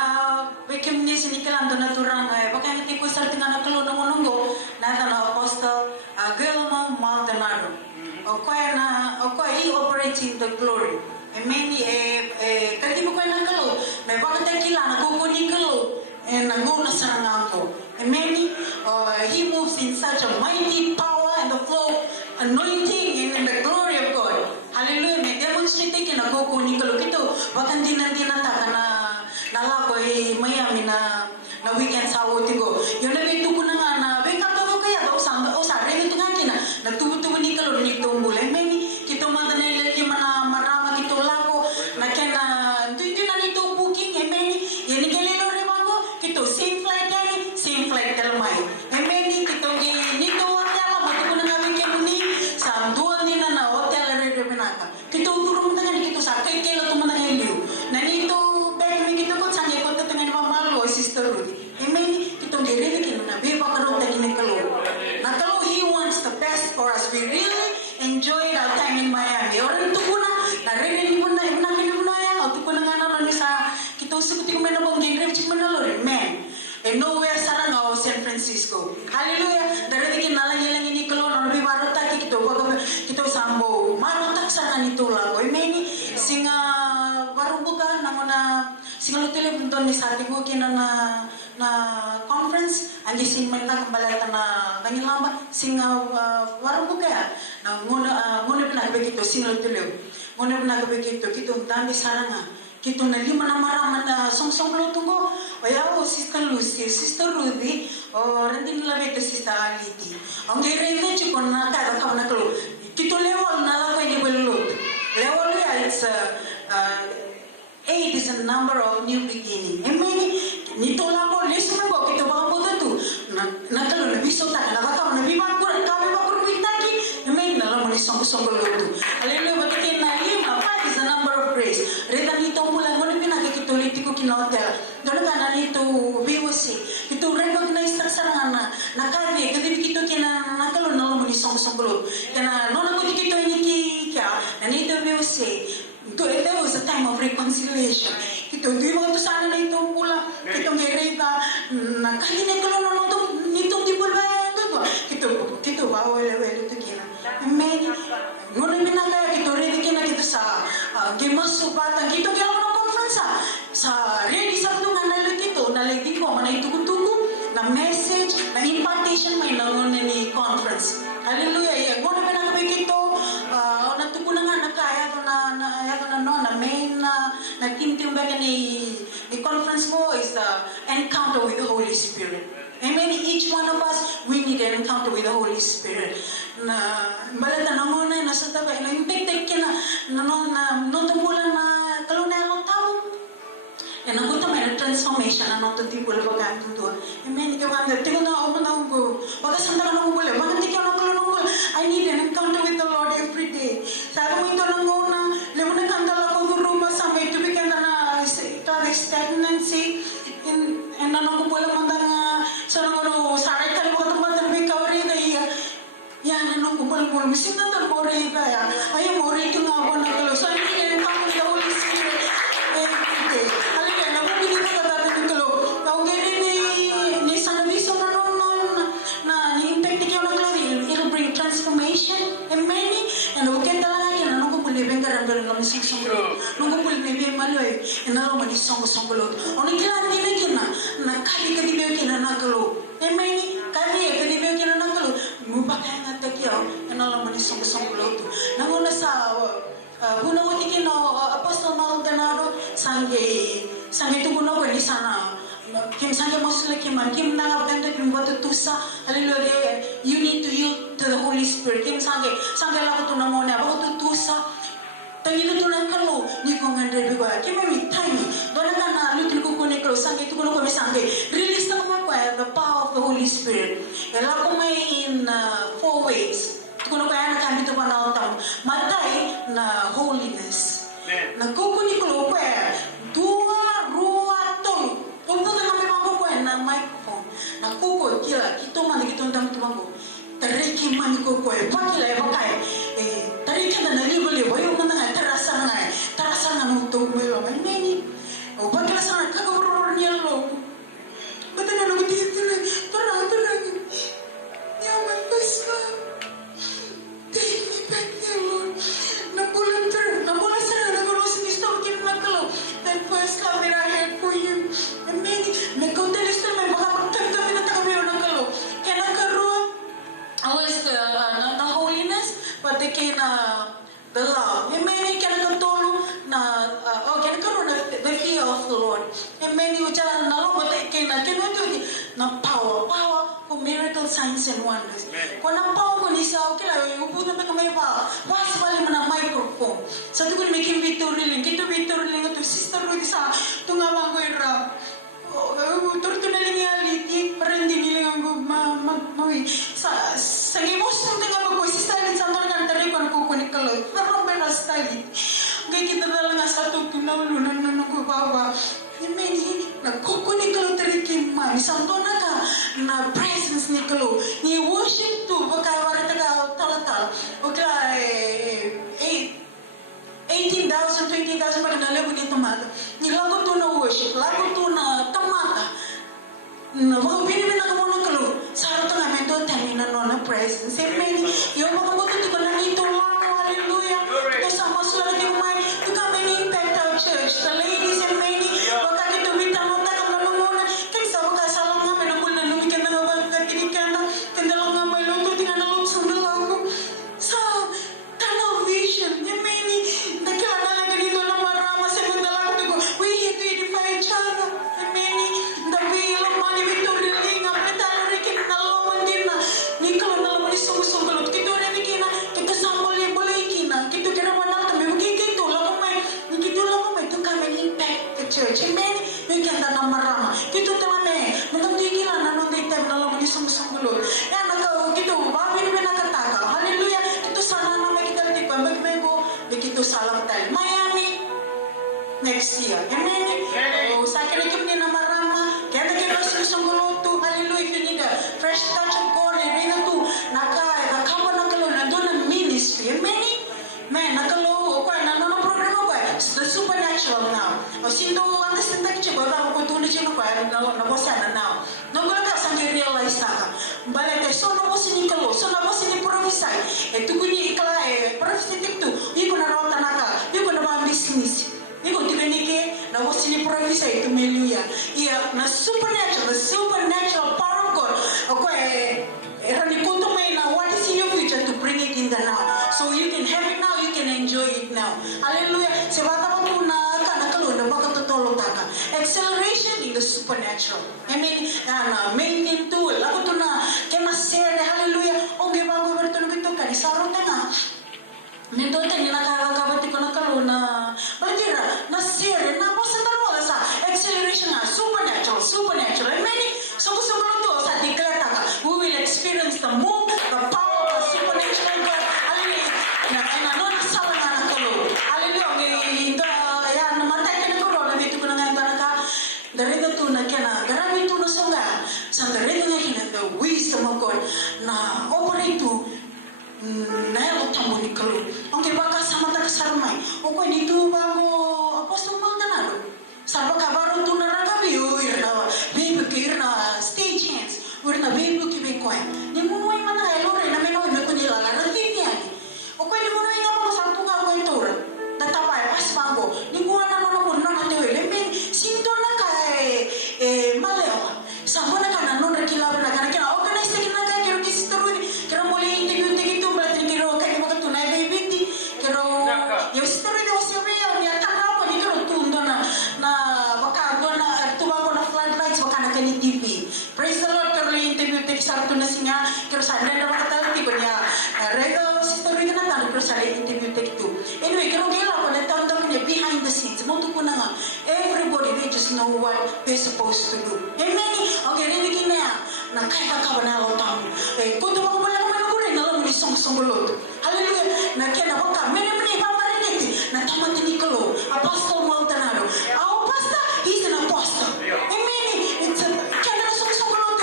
bekim ni sinikalan do naturang ay baka hindi ko sa tinga nakalo ng unonggo na Apostle Guillermo Maldonado. O kaya operating the glory. Amen. Kadi mo kaya nakalo. May baka takila na kukunin kalo. And nanguna sa ngako. Amen. He moves in such a mighty power and the flow anointing in the glory of God. Hallelujah. May demonstrate na kukunin kalo kito. Baka hindi na taka na nalako Miami na weekend sa utigo. Yung nabito ko na nga na wake up ako kaya daw sa rin ito nga kina. Nagtubo-tubo ni kalo nito mula. Amen. Kito man na lima na marama kito lako na kena hindi na nito booking. Amen. Yan ikalilo rin ako. Kito same flight dalmay. Amen. Kito nito hotel mo ko na nga weekend ni sa duwan din na hotel rin pinaka. Kito guro mo tangan kito sa kay kilo tumanang helio. Na nito bag mi kito ko sange ko tangan mamalo sister Rudy. Amen. Kito gere kino na biba karon tagin kalo. Nakalo he wants the best for us. We really enjoyed our time in Miami. Orang tu ko na narinig mo na yan. O tu ko na nga naron sa kito sukuti ko may nabong gere chik manalo. Amen. And nowhere sarang o San Francisco. Hallelujah. Darating na lang ilang ini kalo na bibaro taki kito sambo. Marutak sa kanito lago. Amen. Singa baru buka namuna singa lutile punto ni sa tigo kina na conference andi sing menta kembali na kanilamba singa baru buka ya. Na ngona pinagbegitu singa lutile. Ngona pinagbegitu kito dandi saranga. Kito na lima na maraman na song-song lutungo. O yaw, Sister Lucy, Sister Rudy, o randin nila beto Sister Aliti. Ang gire-ire chikon na kada ka na kalo. Kito lewal na lang kayo di belulot. Lewal ya, it's 8 is a number of new beginning. Amen. Nito lang po, listen mo ko, kito baka po dito. Nakalo, nabiso ta, nakatawa, nabibang ko, kami ba ko pitaki. Amen. Nalang mo ni song-song luto. Hallelujah, batikin na lima, 5 is a number of praise. Rita nito mula, ngunit pinakikitulit ko kinotel. Doon ka na nito, VOC. Ito recognize na sa nga na kari, kasi kito kina nakalo na mo ni song-song luto. Kaya noon ako dito iniki kya, na nito VOC. There was a time of reconciliation. Ito, di mo ito sana na itong pula. Itong gereta, nakahinig ko lang nitong dibulwa. Ito, wala ito kina. Amen. Ngunit pinagaya, ito rin kina kita sa gimasupatan. Ito kaya ako ng conference sa ready sa ito nga nalit ko, manay tugo-tugo, na message, na impartation, may nangunin ni conference. Hallelujah. Ngunit pinagabig ito, natuko na nga, nakaya ko na main na nagtimtim ba ka ni the conference mo is encounter with the Holy Spirit. Amen. Each one of us, we need an encounter with the Holy Spirit. Na balata na muna na sa tabi na impektek kina na tumbulan na kalunay mo tao. Yan ang gusto may transformation na nung tuti pula bagaan tuntun. Amen. Ikaw ang tingin na ako na ako. Pagkasanda ka na ako pula. Bakit ikaw na pula nung pula? I need an encounter with the Lord every day. Sabi mo ito lang ko na lewan na kandala ko guruma sa may tubig ka na stagnancy. And nanong ko pula manda nga so nang saray talo ko tuma talo ka ori na iya. Yan nanong ko pula pula misin na talo ori ka ya. Ay mo ori ko nga ako na kalo. So I need an encounter with the Holy Spirit every day. Nunggu pul nebe maloi enalo mani songo songolo oni kila nile kina na kali kadi be kina nakalo emeni kali kadi be kina nakalo mubaka na takio enalo mani songo songolo tu nangona sa huna wati kina apostol Maldonado sange tu kuno ko ni sana kim sange mosle kim kim na ganda kim batu tusa hallelujah you need to yield to the Holy Spirit kim sange la ko tu namona ba tu tusa Tangito tu nak kalau ni kau ngandel juga. Kami minta ni. Dona kana lutul ko kone kalau sange tu kono kami sange. Release sama apa the power of the Holy Spirit. Ela ko may in 4 ways. Tu kono kaya na kami tu panau tam. Matai na holiness. Na kukuni ko ko dua rua tol. Tupo na kami mambo ko na microphone. Na kuko kila kito man kito ndam tu mambo. Tariki man ko pakila e bakai. Tariki na nalibali boyo man na terasa na untuk melo nini. O bakila sana kagurur nyelo. Bata na no dito terang. Ya man pasma. Take me back there, Lord. Na bulan sana na gulo sinistom kin nakalo. That first love that I had for you. And many na kontelis na may baka pagtagda na takamero nakalo. Kaya nakaroon always the holiness, but they can the love. And many can control can control the fear of the Lord. And many which are no, but they can do na power for miracle signs and wonders. Kung ang power ko ni sa kila upo na kami pa was bali man microphone. Sa tukun making victory link to sister Rudy sa tungawang ko ira. Turto na lang yaliti, parang hindi nilang mawi. Sa ngimos nung tanga ko, si Stalin sa mga kantari ko, nakukunik ka lang. Naroon na Stalin. Kaya kita na lang sa tutunaw, lunan na nakubawa. Imeni, nakukunik ka lang tari kimay. Santo na ka, na presence ni Kalo. Ni worship to, baka warita ka talatal. Baka 18,000, 20,000 pag nalago ni tamata. Nilago to na worship, lago to na tamata. Na mga pinipin ako muna Kalo. Sa harap nga may doon tayo na na presence. Amen. Yung mga buti ko lang ito lang. Hallelujah. Ito sa mas lang yung may to come and impact our church. The ladies and many. Wag kami tumita mo tayo malumuna. Kaya sa mga salang nga may nakul na lumikan na mabalik na tinikan na. Kanda lang nga may luto. Tingnan na lang sa dalago. Sa tunnel vision. Amen. Nagkala lang ganito ng marama sa mga dalago ko. We have to edify each other. Amen. The will of money victory ling. Ang metalo rikin na loman din na. Ni kalau na laman isong-isong kito rin kina. Kita sample yung balay kina. Kito kira manal kami. Magkikito lang may. Kito lang may. Ito kami impact the church. Amen. May kanda na marama. Kito tamame. Nagagigila na nung day time na laman isong-isong kulot. Yan kito. Babin na nakataka. Hallelujah. Kito sana na magkita pa. Magmebo. Kito salam tayo. Miami. Next year. Amen. Sa kinikim niya na marama. Kaya nagkita isong kulot. Hallelujah. You need a fresh touch of God. Rina to. Nakama nakalo. Nandun ang ministry. Amen. Man, nakalo. Okay. Nandun ang programa ko. It's the supernatural now. O sindo understand tayo siya. Baga ako tunay siya ko. Nabosa na now. Nagulat ka sa realize na ka. Balete. So nabosin ni kalo. So nabosin ni prophesy. Tuko niya ikala. Prophesy tikto. Iko na rawata na ka. Iko na mga business. Iko tibenike. Nabosin ni prophesy. Tumeluya. Iya. Na supernatural. The supernatural power of God. Okay. Ranikuto may na what is in your future to bring it in the now. So you can have it now. You can enjoy it now. Hallelujah. Sebata pa po na ka nakalo. Na baka tutulong taka. acceleration in the supernatural. I mean, maintain tool. Ako to na, kaya na-share, hallelujah. O, gibago ba ito nung ito ka, isaro ka na. Nito ito, nakakabati ko na kalo na, balira, na-share, na po sa taro, sa acceleration na, supernatural. I mean, so gusto ko to, sa diklata ka, we will experience the move, the power of the supernatural God. Hallelujah. Na ano, nasawa nga na kalo. Hallelujah. Yan, namatay ka na kalo, nabito ko na nga ka, darito to na kaya na, garami to na sa nga, sa darito nga kaya the wisdom of God, na operate to, na yung tambo ni kalo. Ang kibaka sa mata kasarmay, o kaya dito bago apostol Maldonado, sa pagkabaro to na ragabi, yun na, baby, na stage hands, yun na baby, kibikoy. Ni mo ay manay, lore, na minoy, na kunila, naging yan. O kaya ni mo nga mo sa tunga ko ito, datapay, pas bago, ni mo na naman na natin, lemin, sinto na kay, maleo, sa mo na ka na, nun, nakilaban na ka, organize na kinagay, kiro kisitaro, kiro muli, tigyo, berarti kiro, kaya mo katunay, baby, kiro, yung story daw siya, niya, tanaw ko, ni kiro, tundo na baka na, tubago na floodlights, baka na kani TV. Praise the Lord, karo yung interview, sarap to na siya, kiro sa na makatalati ko niya, rego, story na natin, kiro sa interview, ito. Anyway, kiro gila ko, nagtawag niya, behind the scenes, muto ko na nga, everybody, they just know what they're supposed to do. Amen? Okay, rinigin na yan, na kaya kakabanalo tayo. Kung tuwag mo lang naman ako rin, alam mo, isang-sungulot. Hallelujah, na kaya na baka, mene, pamarinit, na tamad ni Kalo, Apostle Maldonado. Our pastor, he's an apostle. Amen? It's a, kaya na sungulot.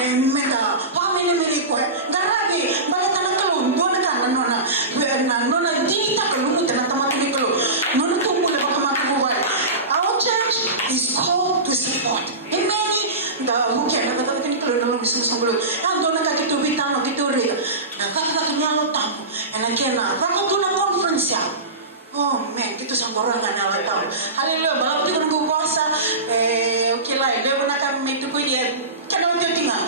Amen, pamene ko. Garabi, balata ng Kalo, doon na ka, dinita ka, lumut na tamad ni Kalo. Noon tungkol na baka matubuhay. Our church is called to support. Amen? Mungkin, nakatabi ka ni Kalo, naman sungulot. Doon na ka, kitubitan, kituri. Nakakakanyalo tamo. Kaya na, bako na conference yan. Oh man, itu sa borangan na tahu. Haleluya, balam tu kan puasa. Okay lah, lepas nak kami tu kau dia, kan orang tinggal.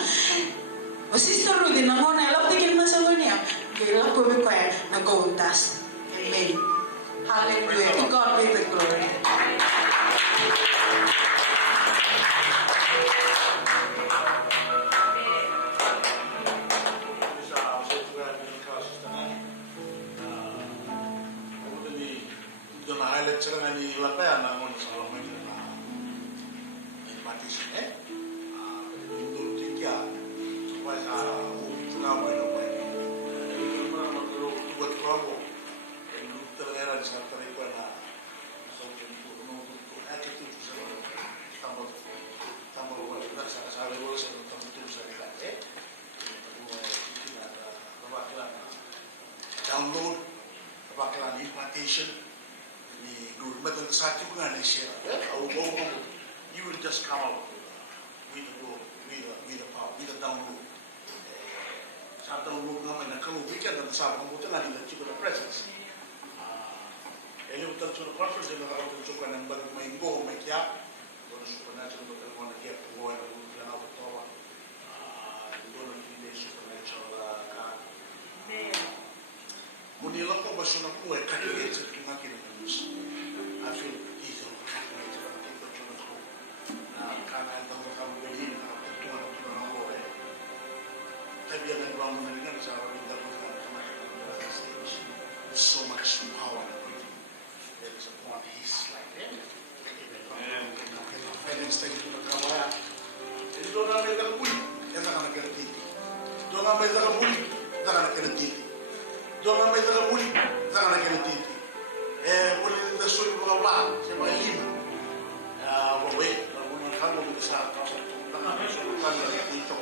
Sister Rudy, nama orang elok tikin masa kau ni, gila kau berkaya, nak kau untas. Amen. Haleluya, to God be the glory. Highlight sila nga ni Lapaya na ngon sa mga na impatis yung tingya was tungaw na pa yung mga magluwat ko yung talaga sa taripa na sa attitude sa tambol wala sa sabi wala sa tambol sa nila download bakla impartation ni guru betul sakit pun ada share. You will just come out with the glory, with the power, with the download. Saat download nama nak kalau weekend dan saat kamu tu nanti dah cuba presence. Ini betul cuba conference yang kalau cuba yang baru main go main kia, kalau supernatural betul mana kia go yang baru jalan awal tawa. Itu nanti dia supernatural kan. Muni lakon baso na po kaya sa kinaki na Diyos. I feel dito kaya sa pagkakita ko na kana daw kami gawin na pagtuwa ng ko Kaya ang nagawa mo na rin sa aking dapat na stage. So much power and beauty. There is upon his life. Finance tayo ito magkawaya. Ito na may nakapuli, yan na ka nagkanatiti. Ito na may nakapuli, yan na ka nagkanatiti. Doon may tagamuli, saka na kinatiti. Muli nito sulit mga wala, sa mga lima. Waway, mga kamo mga sa kausap. Nakakasulit ka na dito.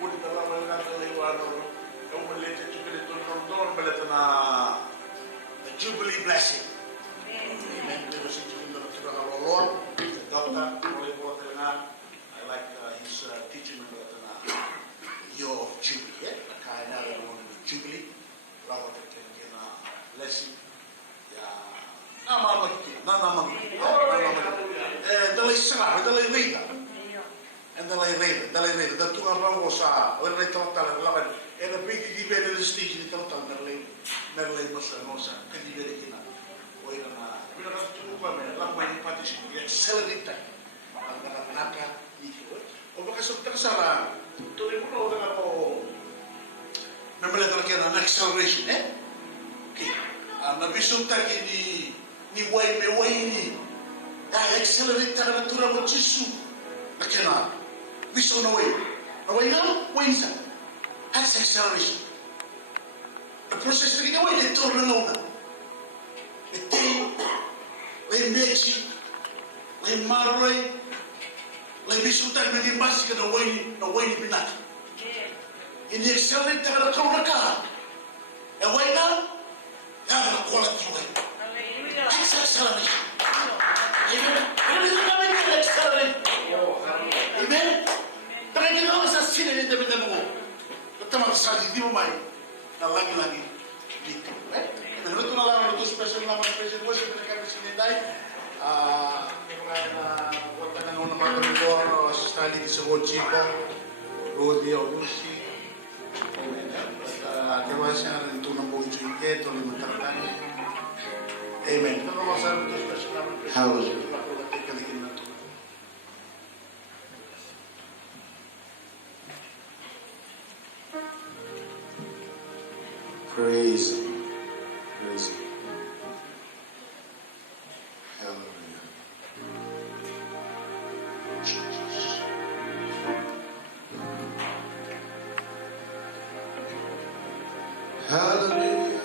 Muli na lang mga naliwano. Kung malit at jubilee doon, malit na Jubilee blessing. Amen. Dito si Jubilee na kita ng Lord. Doctor, muli po na. I like his teaching na year of Jubilee. Kaya na rin mo ng Jubilee. Lawa kena blessing ya nama dalai serah dalai rida da tu ngapa ngosa ora itu tal lawan ena big di bede stage ni tal merlei mosa kan di bede kina oi na bila ka tu ko me la mai participate accelerate kasara. Tuloy mo na ulang ako. Namala talaga na acceleration, eh? Okay. Nabisong tayo ni Wai me Wai ni. Accelerate tayo na tura mo Jisu. Nakina. Bisong na Wai. Na Wai na? Wai nisa. That's acceleration. The process na ginawa, ito na nauna. Ito, may mechi, may maroy, may bisutan, may limbasi ka na Wai ni Binat. Ini-accelerate tayo na tura ka. E Wai na? Yan ang quality Wai. That's acceleration. Amen. Ano nito namin yung accelerate? Amen. Pero hindi ko sa sinilin na binano mo. Tama sa hindi mo may na lagi-lagi dito. Pero ito na lang ito special naman special voice na kami sininday. Huwag ka nang unang magkaroon sa study sa Wojipo, Rodi Augusti. Diba siya ito ng buong Jinke, ito ng Matarapani. Amen. Ito naman sa ito special naman special voice na kaligin na ito. Praise Him. Praise Him. Hallelujah. Jesus. Hallelujah.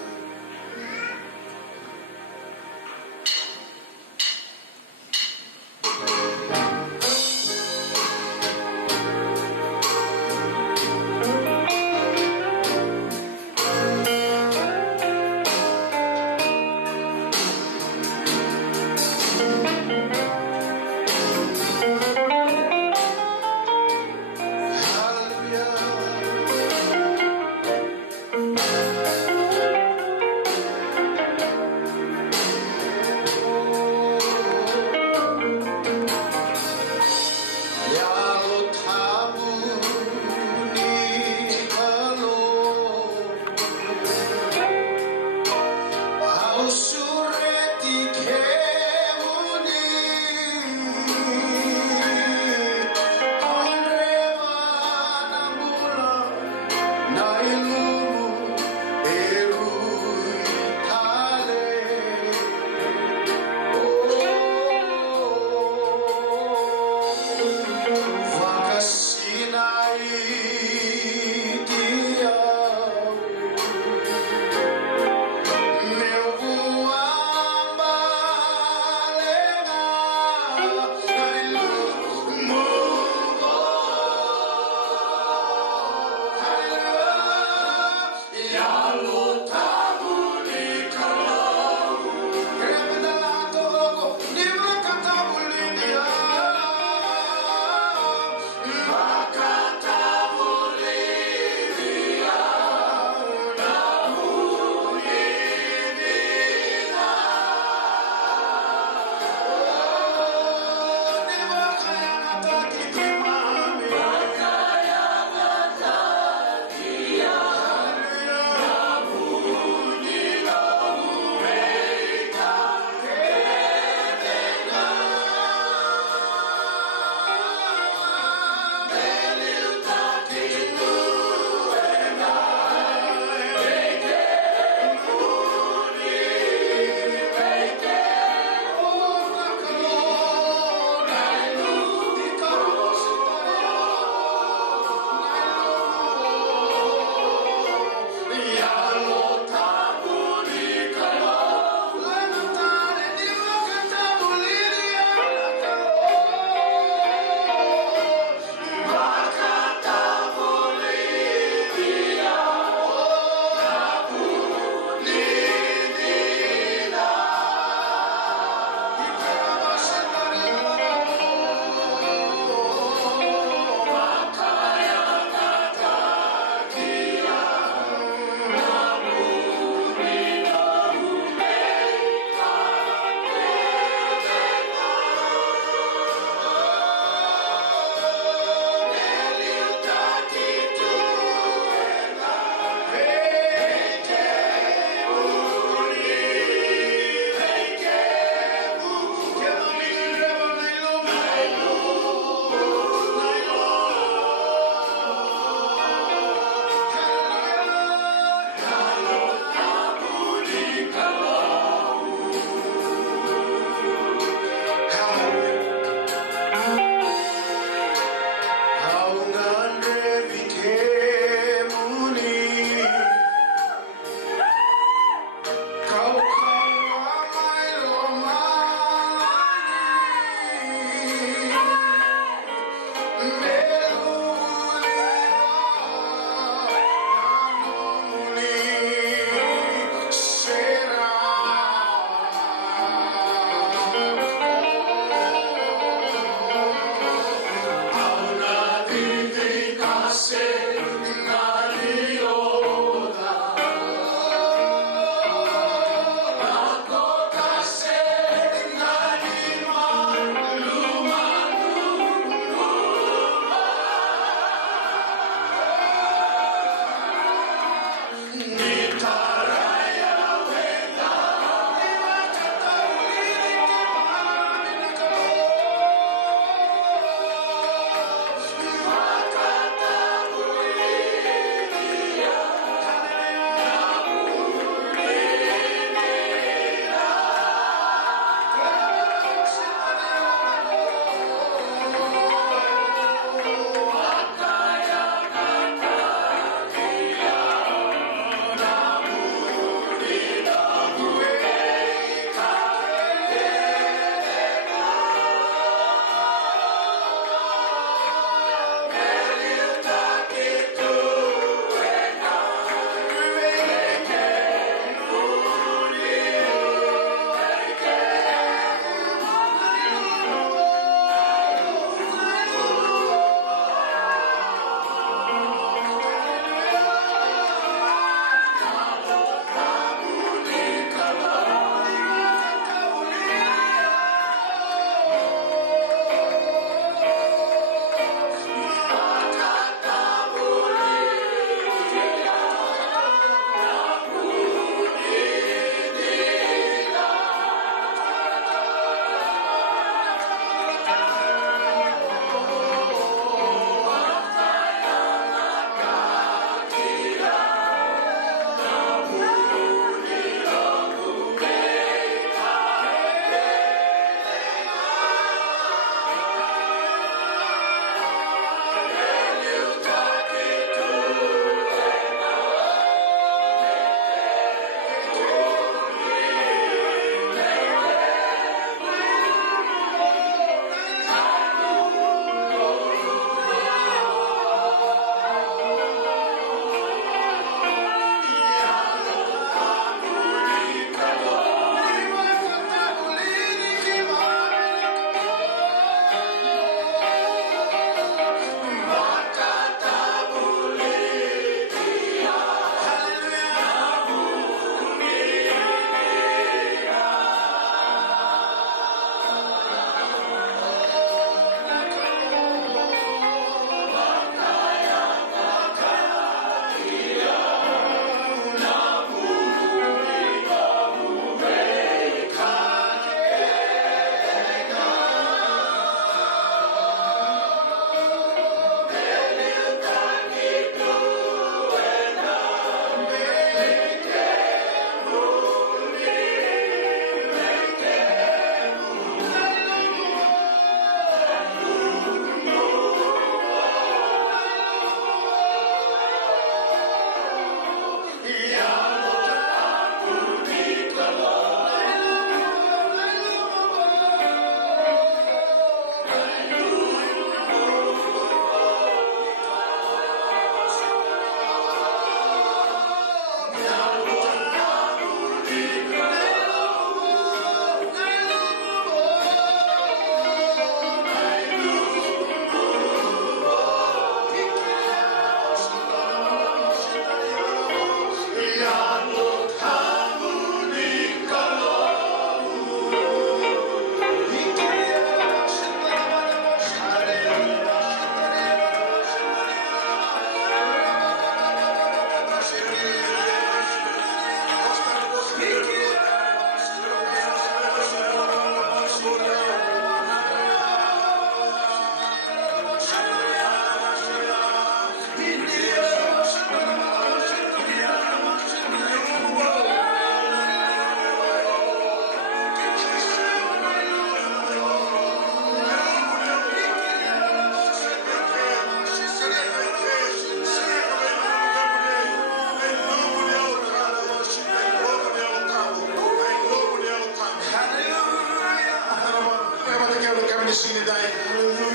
ni sini dai.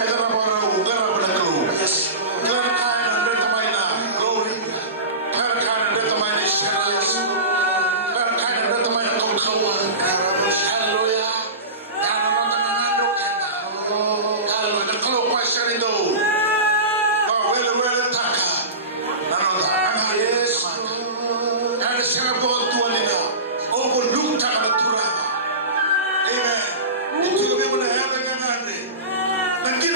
Eda na para ugara pada kau. Klan kain anda kemai na glory. Klan kain anda kemai na shares. Klan kain anda kemai na kau. Hallelujah. Hallelujah. Kalau kau share itu, kau well taka. Nanoda. Yes. Kau share kau tuan ina. Oh, kau look taka turaba. Amen. Itu lebih mudah yang dengan anda. Nanti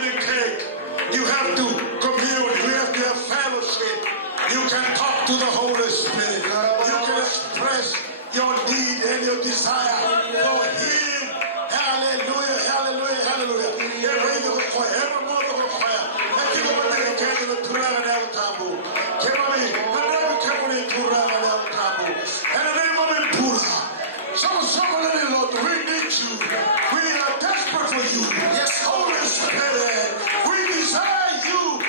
wedding cake. You have to commune. You have to have fellowship. You can talk to the Holy Spirit. You can express your need and your desire for Him. Hallelujah, hallelujah, hallelujah. Every mother of fire. And you know what they can do to run out of taboo. Kemami, the devil came in to run out of taboo. And the name of it, Pura. Lord, we need you. We are desperate for you. Yes, Holy Spirit. We desire you.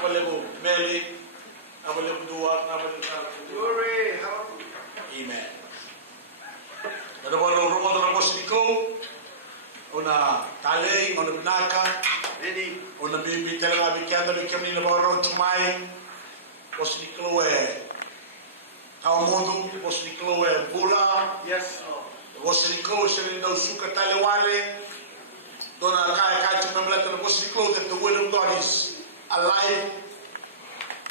Abalego Meli, Abalego Dua, Abalego Glory, Amen. Ada baru rumah dalam posiko, ona talei, ona benaka, ready, ona bibi telah bikin ni baru cumai, posiko kau modu, posiko pula, yes, posiko sering dah suka talewale, dona kai cuma melihat posiko that the word of God is alive,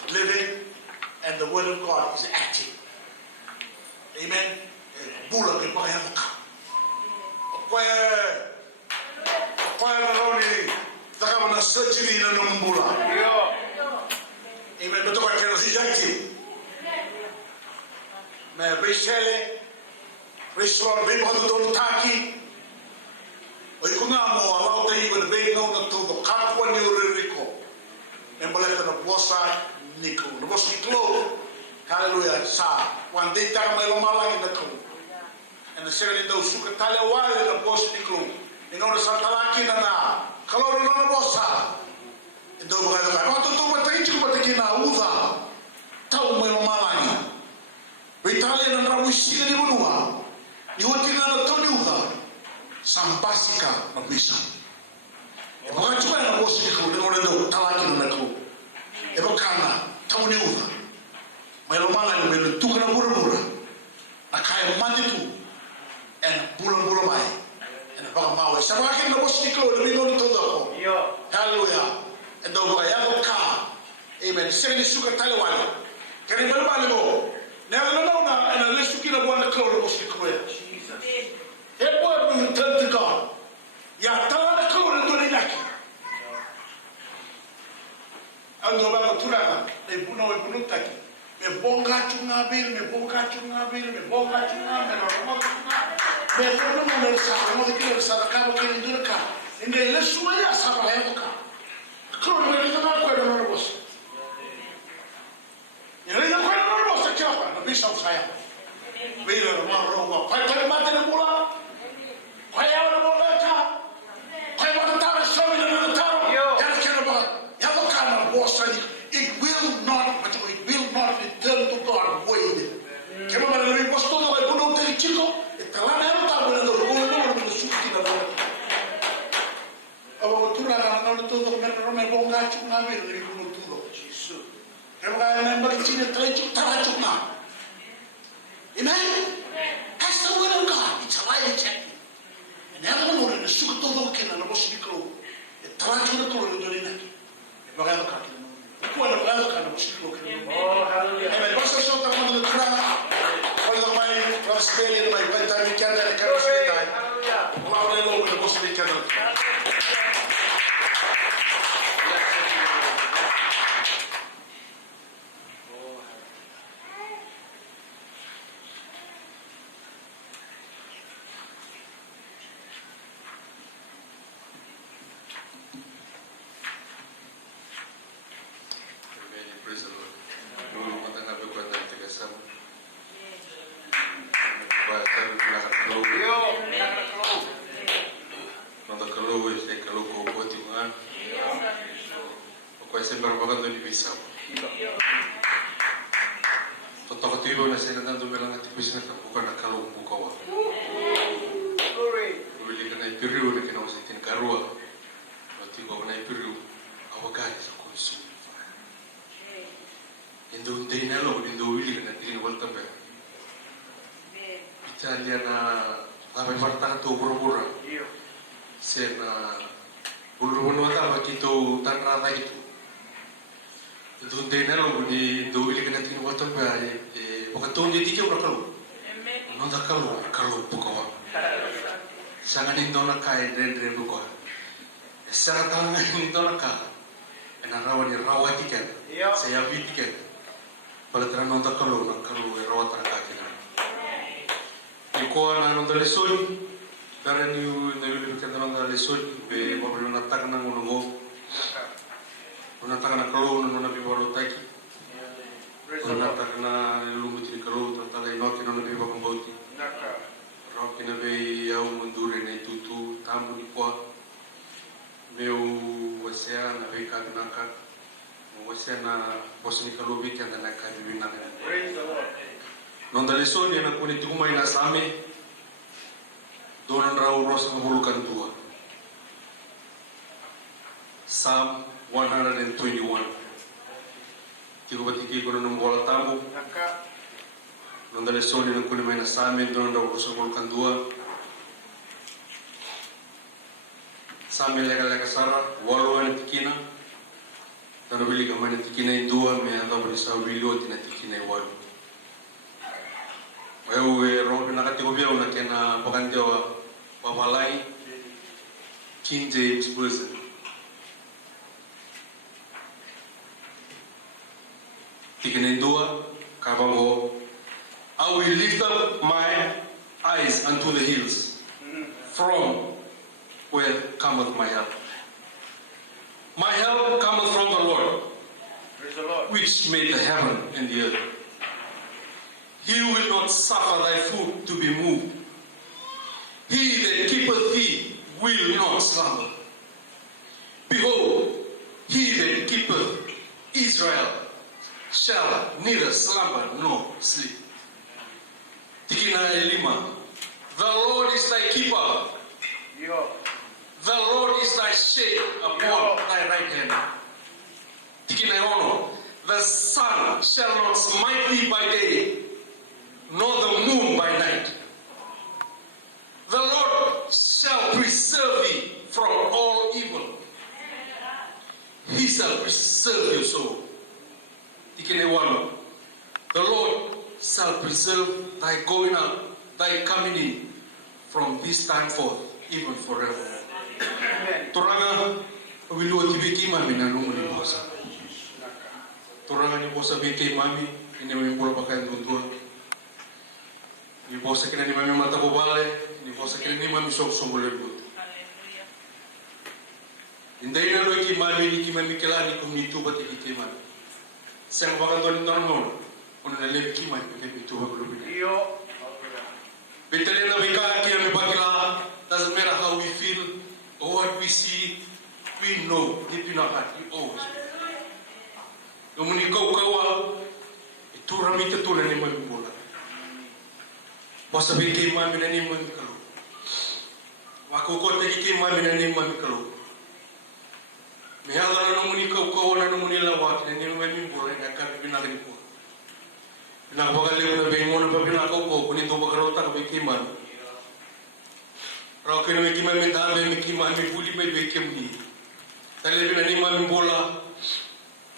living, and the word of God is active. Amen. Bula ke pakai muka. Apa yang ni? Tak mana surgery na numbula. Amen. Betul kan kena reject. Me besele, restore bibo tu taki. Oi kuna mo alau tei ber bengo na tu kapwa ni uriko. Embole na bosa niko. Na bosa niko. Hallelujah. Sa. Wan dita mai malang na ko. And the second those suka tale wale na boss ni klub. Ingon sa talaki na kalau na bossa. Endo bukan ka. Waktu tu matai cuma na uza. Tau mai malangi. Vitale na rawisi ni bunua. Ni wote na toni uza. Sampasika mabisa. E bukan cuma na boss ni klub. Ingon endo talaki na klub. E bukan tau ni uza. Mai malangi mai tu kana bura-bura. Nakaya mati tu. And bulan-bulan mai. And baka mawe. Sa mga kin labos ni Claude, may ngunit todo ako. Hallelujah. And daw baka yago ka. Amen. Siya ni suka tayo wala. Kaya malabali mo. Nalalaw na, and alis yung kinabuhan na Claude, labos ni Claude. Jesus. Hey boy, we turn to God. Yatawa na Claude, doon ay naki. Ang daw baka turanga, ay punaw ay punong taki. May bongga chungabil, may bongga chungabil, may bongga chungabil, may fono mo na sa mo de kilo sa ka mo kini dura ka. Hindi le sumaya sa bahay ka. Kung mo dito na ko na boss. Yan na ko na boss sa kaya na bisa saya. Bila mo ro pa pa mate na bola. Kaya na bola ka. Kaya mo ta sa mi na ta. Yan kaya ba. Yan ko ka na boss ani. It will not return to God void. Kaya mo na rin boss to ay puno tali chico. Kalana yang tahu na doon, kung ano ang suki na doon. Awang turang ang natutulog, may bongga chuk namin, hindi ko natulog. Jesus. Kaya kaya na mag-isin at tarachuk na. Amen? That's the word of God. It's alive, it's active. And everyone mo rin, nasukat todo ka na, nabos ni Klo. Tarachuk na Klo, doon rin natin. Magano ka. Kuha na magano ka, nabos ni Klo. Oh, hallelujah. Amen. Basta siya ako na turang. Kalau main Australia main bantai ikan dan ikan sekitar, kalau ada logo ada bos ikan. Praise the Lord. Matanga berkuat dan tegasam. Nanda kalau saya kalau kau buat jangan, kau saya berbagai tu di bisa. Toto ketiba nasi nanti tu bilang hati bisa nak bukan nak kalau bukawa. Beli kena piru, nak kena mesti kena karua. Nanti kau kena piru, awak kan konsum. Indo dina lo, indo beli kena kena welcome back. Italia na kami partang tu pura-pura. Sena bulu-bulu apa gitu tanra lagi tu. Itu dena lo di do ili kena tini water ba bukan tu jadi kau kalau. Nanda kalau bukawa. Sangat indo nak kai dren bukawa. Sangat tangan indo nak kai. Enarawan rawat ikan. Saya bikin. Pada terang nanda kalau rawat terang kaki. Iko na nanda lesoi, dari niu nabi kita nanda lesoi, be baru nata kana ngungo, nata kana kalau nanda nabi baru taki, nata kana lumbu tiri kalau nata lagi nabi nanda nabi baru bauti, nabi nabi yau mundure na tutu tamu di kuah, meu wasea nabi kana wasena bosni kalubi kaya na kaibibin natin. Nung dalisod yan ang kunit kumay na sa amin, doon ang rauros ang hulukan tuwa. Psalm 121. Tigo batiki ko na ng wala tamo. Nung dalisod yan ang kunit may na sa amin, doon ang rauros ang hulukan tuwa. Sa amin lega-lega sara, walo ang tikina. Tanabili ka man ang tikina yung dua, may ang dapat sa wilo, tinatikina yung walo. Wewe roho nakatibobia unakena pakandia wa Malay King James Version. Tikinendua kabango, I will lift up my eyes unto the hills, from where cometh my help. My help cometh from the Lord, which made the heaven and the earth. He will not suffer thy foot to be moved. He that keepeth thee will not slumber. Behold, he that keepeth Israel shall neither slumber nor sleep. Tikina elima. The Lord is thy keeper. The Lord is thy shade upon thy right hand. Tikina ono. The sun shall not smite thee by day, nor the moon by night. The Lord shall preserve thee from all evil. He shall preserve your soul. The Lord shall preserve thy going out, thy coming in, from this time forth, even forever. Toranga, wilu tibiki mami na nunguli bosa. Toranga ni bosa biki mami, ini mami pula pakai luntua. Ni bosa kena ni mami mata bobale, ni bosa kena ni mami sok boleh. Indai na loi ki mami kelani kum ni tu bati ki mami. Sang bakan tu ni normal, ona na le ki mami ke tu ba belum ni. Betele na bika ki ami bakila, doesn't matter how we feel or what we see, we know deep in our heart, we always. Umuni kau itu rami ketulan ni mami bola. Basta bigay mami na ni mami kalu. Wakukot na ikay mami na ni mami kalu. May hala na nung muni kau na nung muni lawak na ni mami bola na kami pinagin po. Pinakapagaliw na bengo na pa pinakaw ko, kunin to bagarota ka bigay mami. Rao kina bigay mami dami, bigay mami puli may bigay mami. Talibin na ni mami bola,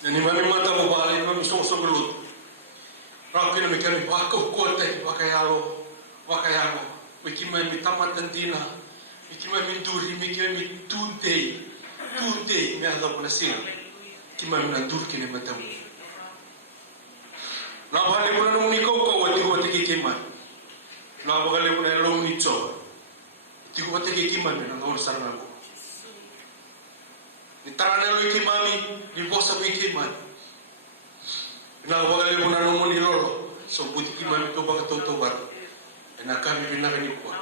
na ni mami mata mo balik, mami sosoglot. Rao kina bigay mami bakaw kote, bakayalo. Wakayango, wikimai tamatandina, wikimai duri, wikimai tunte, me Allah pula sila, kimai nandur kini matam. Nabali pula nung kau wati kimai, nabali pula long nicho, tiku wati kimai na ngor sarang aku. Ni tarana lo kimami, ni bosa kimai. Nabali pula nung lolo, so buti kimai to bakato baru. Na kami pinakani ko.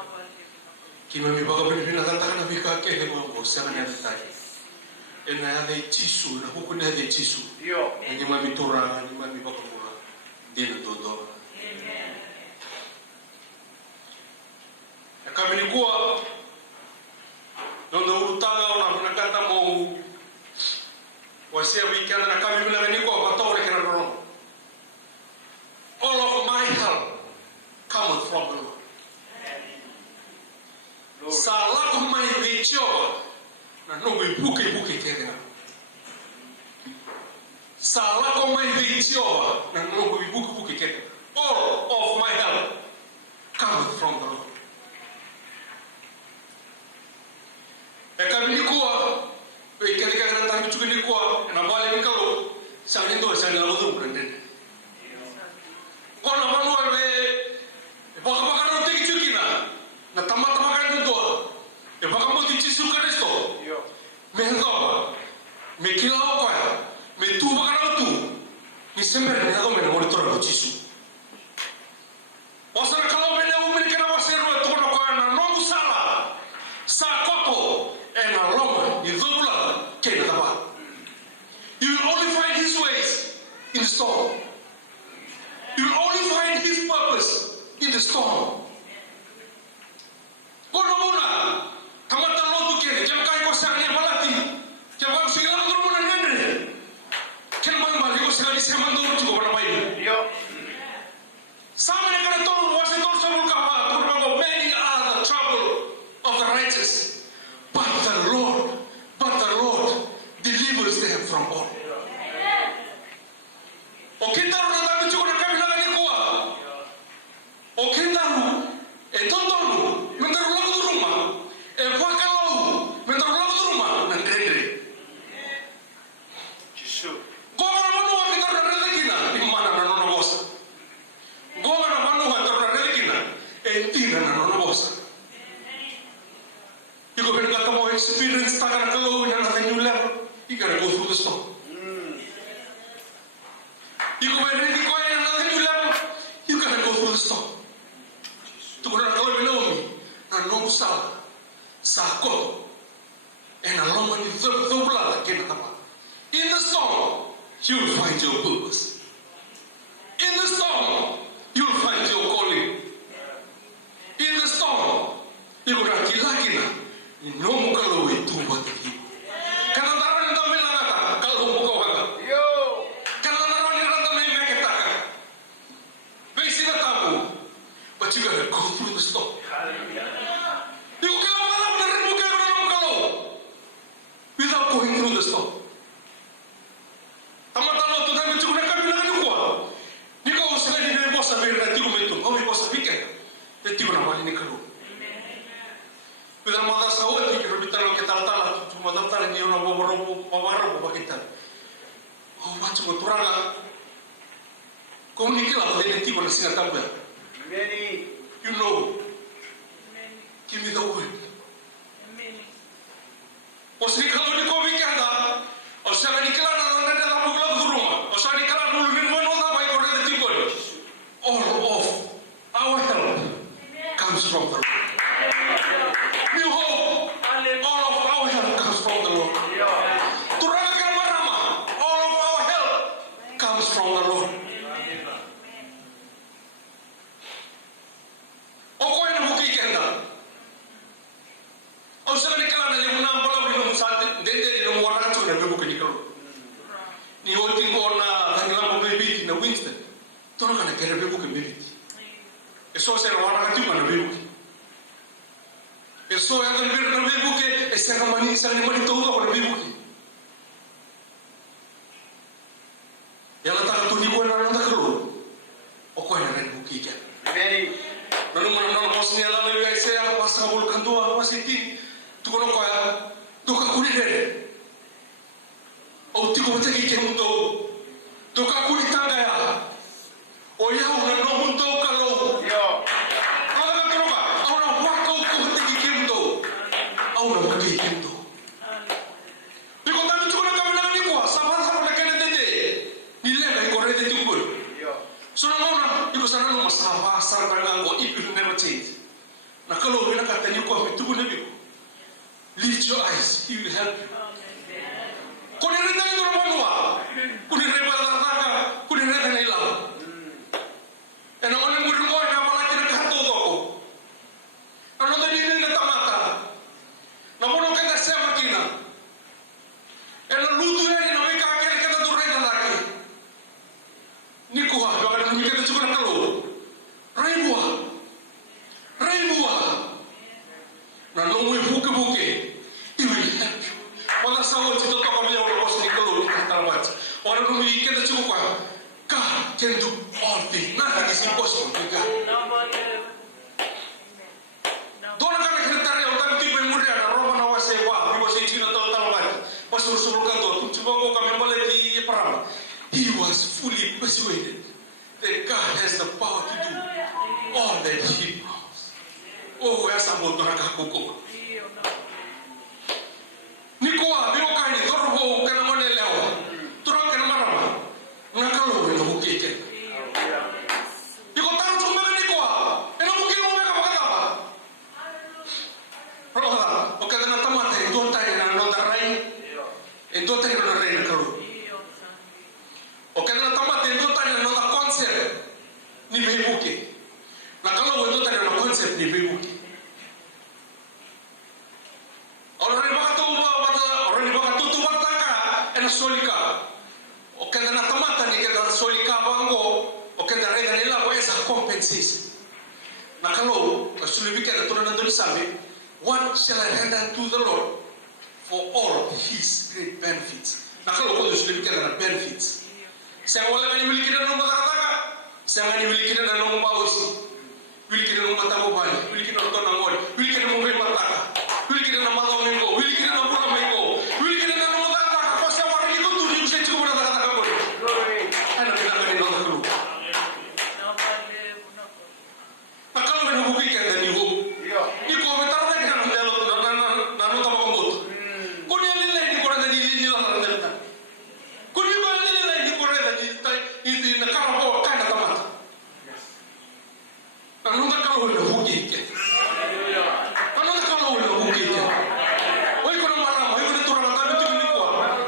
Kima mi baga pinakanta na bika ke he mo sa kanya tayo. Na ada chisu, na hukun ada chisu. Ni mami tura, ni mami baga mura. Din todo. Na kami ni kuwa ndio utanga una pinakanta mo wasia wikana na kami pinakani ko patore kana rono. All of my help cometh from the Lord. Salah kumai becho na no buke kena. Salah kumai becho na no buke kena. All of my help cometh from the Lord. Kami kuwa, ketika kita tangkap juga ni kuwa, na balik kalau sangat itu sangat lalu tu berende. Kau nama luar le, baka roti kecil na tamat-tamat kan tu doa. Baka mau dicisu kan itu. Mengapa? Mekilau apa ya? Metu baka tu. Ni sebenarnya aku mana mau ditorang dicisu. Pasal kalau mana umur kena pasal itu kalau kau na nong salah, sakoto, na loma, ni dobla, kena apa? You will only find His way. from all. Okitaru na tabi chuko na kabila ni kuwa. Okitaru etontonu mentaru lagu rumah. Evakalau mentaru lagu rumah na kredre. Goma na manu wakitaru na relekina di mana na nono bosa. Goma na manu wakitaru na relekina entina na nono bosa. You go back to my experience, I gotta go in another new level. You gotta go through the storm. You go back to another new level. You gotta go through the storm. To go to the Naomi, and no Sal, Sako, and a long one is the blood came at in the storm, you'll find your purpose. In the storm, you'll find your calling. In the storm, you're gonna kill Lakina. No kalau itu buat kita. Karena taruh ni tampil nak kalau buka waga. Karena taruh ni tampil ni mereka takkan. Besi tak tahu. But you gotta go through the storm. You kalau malam dari buka kalau without going through the storm. Tamat-tamat tu kami cukup nak kami nak kuat. Ni kau selain dari bos sampai nanti kau itu, kau bos fikir. Nanti kau nak ini kalau. Bila mata sahut ni kita bicara kita tal cuma tal ni orang bawa kita. Oh macam tu orang. Kau ni kalau ada nanti kau nasi nak tahu. You know. Give me the word. Pasti kalau ni kau fikir dah. Osala ni kalau nak dalam bulan rumah. Osala ni kalau dulu ni mana tak baik kau nanti kau. All of our help comes from the Lord. New hope. All of our help comes from the Lord. Turakan marama. All of our help comes from the Lord. Oko yang bukti kenda. Osala ni kalau nak yang nampak lah belum saat dende ni orang orang tu nak bukti kalau. Ni orang tinggal na tanggalan baby na Winston. Tolong kan kena bukti baby. Eso saya orang tu mana bukti. Eso yang lebih lebih buke, eso yang mani sering mani tahu tak lebih buke. Yang letak tu di mana orang tak keluar, okey yang lebih buke kan. Lalu mana bosnya lalu saya pas kabul kantua pas itu, tu kalau kau ya, tu kau kulit deh. Oh tiga macam itu untuk, tu kau kulit tangga ya. Oh ya, orang nak untuk kalau. Aura mati itu. Iko kami cuma kami nak ni kuah, sabar nak kena tete. Nilai dari korang tete ukul. So orang iko sana rumah sabar dengan go it will never change. Nak kalau kita kata ni kuah itu pun lebih. Lift your eyes, he will help you. Kau ni rendah itu orang tua. Kau ni rendah tangga, kau ni rendah nilai. Dan orang murid kau yang apa lagi nak hantu kau. Kalau tadi ni nak mata. Namun kita siapa kina? Ela lutu ni nak mereka akan kita tu reda lagi. Ni kuah, bahkan kita cukup nak kalau ribuah. Nah, nunggu buke. Ini, pada sahaja kita tak boleh orang bos ni kalau kita terbaca. Orang nunggu kita cukup kuah. God can do all things. Nah, that is impossible to God. Dona kan kita tarik orang tipe muda ada Roma nawa sewa, biwa sejina tahu lagi. Pasal sebelum kantor, cuba kau kami balik di perang. He was fully persuaded that God has the power to do all that He promised. Oh, ya sambut orang kakuku. Nikoa, biwa kani, torbo kena mana lewa, turun kena marama, ngakalu kena buktikan. Iko tahu cuma nikoa, ena bukti mereka kata apa? Rola, oke dengan teman teh, itu tadi dengan nota lain, itu tadi dengan lain kalau. Oke dengan teman teh, itu tadi dengan nota konsep, ni bebuki. Nah kalau itu tadi dengan konsep ni bebuki. Orang ni bakal tutup bataka, ena solika. Oke dengan teman tadi kita solika banggo, oke dengan lain nila boleh sah kompensasi. Nah kalau sulit kita turun dari sabi. What shall I render to the Lord for all His great benefits? Nakalo ko sudah bikin na benefits. Saya wala ngani wili kita nung mataka. Saya ngani wili kita nung pausi. Wili kita nung matamu bani. Wili kita nung nangol. Wili kita nung mataka. Wili kita nung matong minggo. Wili kita nung pura minggo. Wili kita nung mataka. Kau saya wala itu tujuh saya cukup mataka ko. Ano kinakani nung nakalo. Nakalo na buki ka na niyo. Ni komentar na kana nanu tama ko mo. Kung yan nila hindi ko na nililin lang ang nalita. Kung yung ba nila hindi ko na hindi nakarapo kaya na tamat. Ano nakalo na buki ka? Ano nakalo na buki ka? Oy ko na marama, oy ko na turang tabi tingin ko.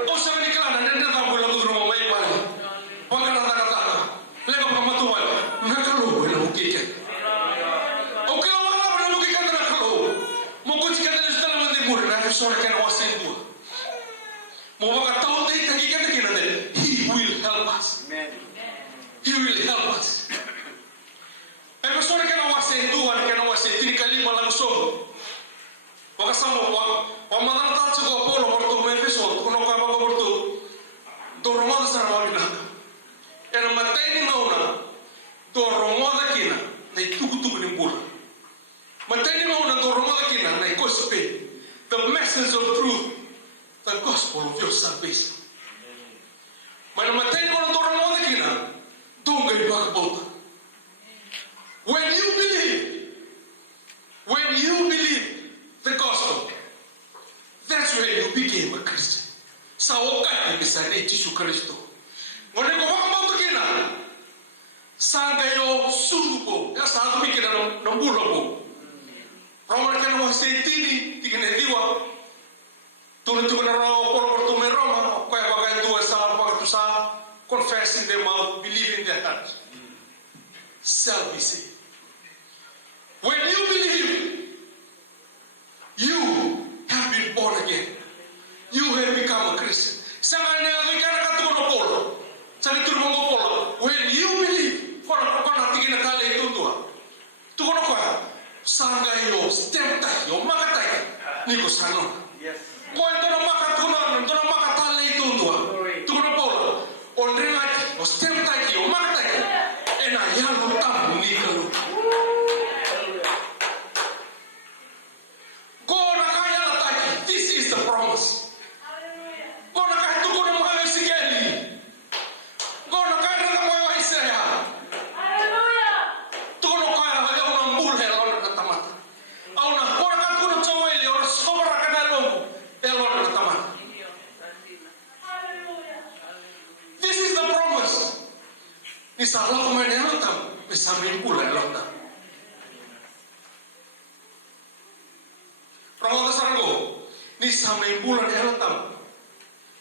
O sa ni kana nanda ka mo lang duro may pala. Pag na nakataka. Lego pa matuwal. Nakalo na buki ka. Okay lang wala na buki ka na nakalo. Mo ko tika na sa laman de mura na sorry ka na wasin mo. Mo baka taon tayo tagikan na kinadal. He will help us. He will help us. Ay sorry ka na wasin tuwan ka na wasin tinikali malang so. Baka sa mo wa manata sa ko polo porto Efeso kuno ka mga porto. Doromada sa rawin na. Era matay ni mauna. Doromada kina na itugutugo ni mura. Matay ni mauna doromada kina na ikospe. The message of truth. The gospel of your salvation. Mana matay ni mauna doromada kina. Dongay bakabota. When you believe the gospel, that's when you became a Christian. Sa wakati bisa ni Yesu Kristo. Ngone ko bakabota kina. Sangayo surupo. Ya sa ato mikira ng bulo po. Roma ka na sentini tingin diwa. Tulad na raw por me Roma. Kaya bagay duwa sa pagkatusa. Confess in their mouth, believe in their heart. Shall be saved. When you believe, you have been born again. You have become a Christian. When you believe, this is the promise. This is the promise. Ni salah ko man elotam, besamin pula elotam. Ramada sargo, ni samin pula elotam.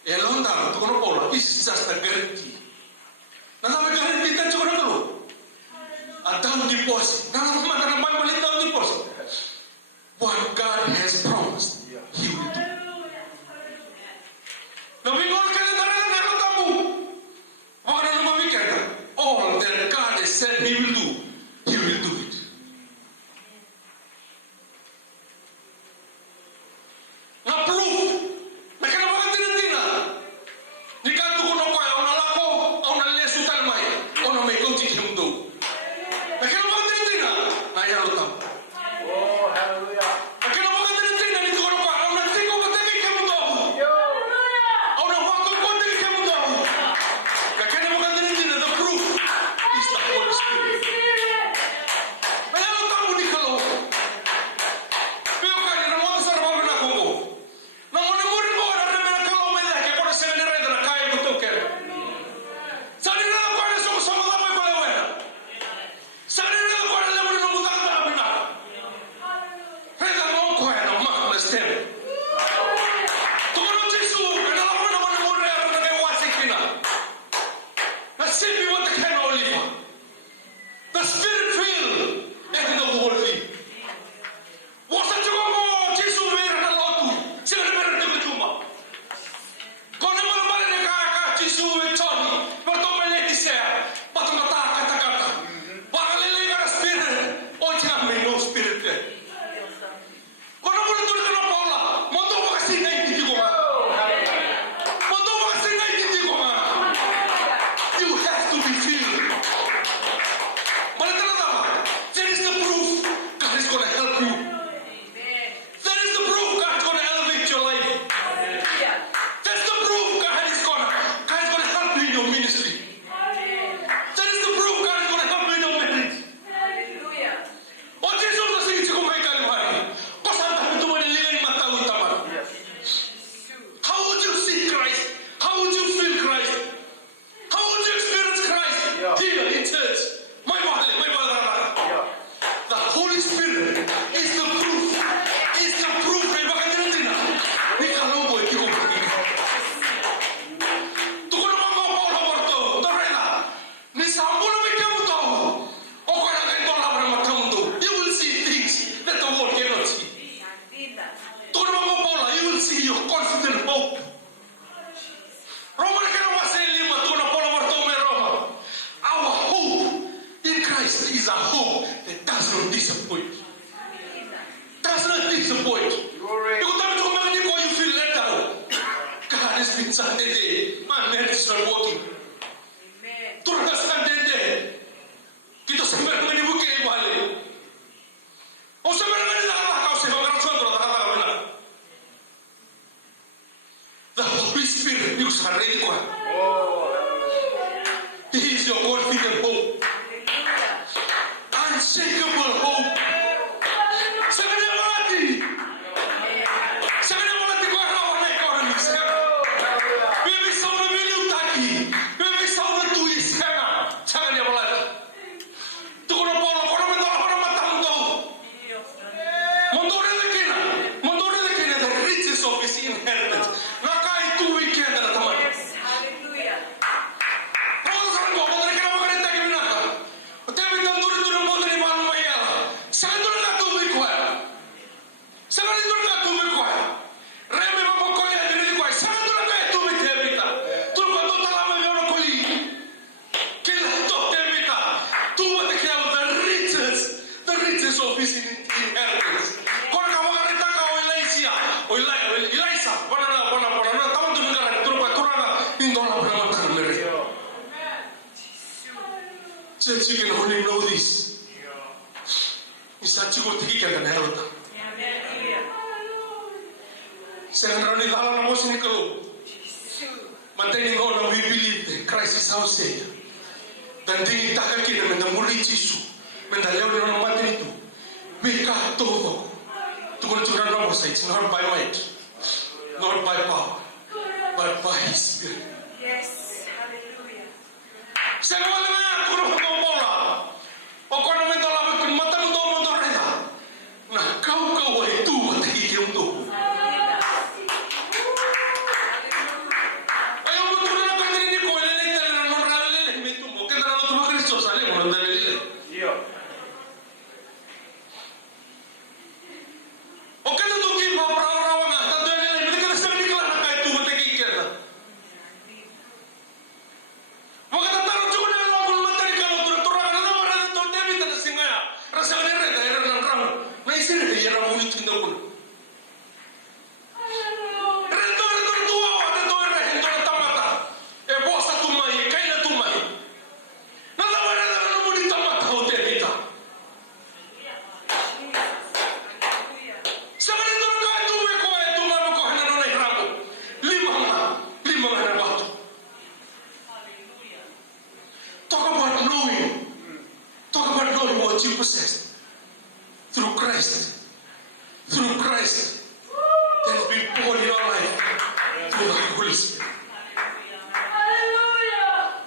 Elotam, tu kono pola, this is just a guarantee. Nana guarantee tan chukuna dulu. A down deposit. Nana mana ban boleh down deposit. What God has promised, He will do. Nabi God kata tangan elotamu. Wakana nabi kata, all that God has said He will do, He will do it. Na proof. Nakana mga tinatina. Nikatu ko na ko ay lako, au na lesu talmay, au na may kauti himdo. Nakana mga tinatina. Na elotamu. Nakana mga tinatina. santete, ma merits na working. Turun na santete. Kita sebenarnya menibuki balik. O sebenarnya nakakatawa kau sa mga rason nakakatawa na. The Holy Spirit yung sa rin ko. He is your confident hope. Unshakable hope. Sa kanya malati. Sa kanya malati ko araw na ikaw na misya. Bebe sa una biliw taki. Bebe sa una tuwis ka na. Sa kanya malati. Tuko na polo. Kono man daw ako na matang daw. Mondore na kina. The riches of his inheritance. Nakai tuwi kaya na naman. Church, you can only know this. Is that you will take it and help them. Sekarang ni dalam nama sini kalau maintaining all we believe that Christ is our Savior. Dan di takkan kita mendamuri Yesus, mendalami orang mati itu. Mereka todo. Tuhan Tuhan nama saya, it's not by might, not by power, but by His Spirit. Sekarang ni aku nak bola. Okor nak minta lama kun mata motor reda. Nah kau itu mati kau tu. Ayo betul nak kau ini kau ini terlalu normal itu mungkin terlalu tua Kristus sahaja orang dah lele. Iya. Okey tu kita orang nak tak ada lele. Mereka nak sekali kelar nak itu mati kita. Maka tahu juga dalam bulan materi kalau turun ada orang tu David dan singa rasa ada dan orang na isir dia orang mulut tindak pun. Rento tua ada tamata. Bosa tumai kaina tumai. Nada mana nak mudi tamata hotel kita. Sebenarnya tu kau tu meko hana na irago. Lima hana batu. Talk about knowing what you possess through Christ that has been poured in your life through the Holy Spirit.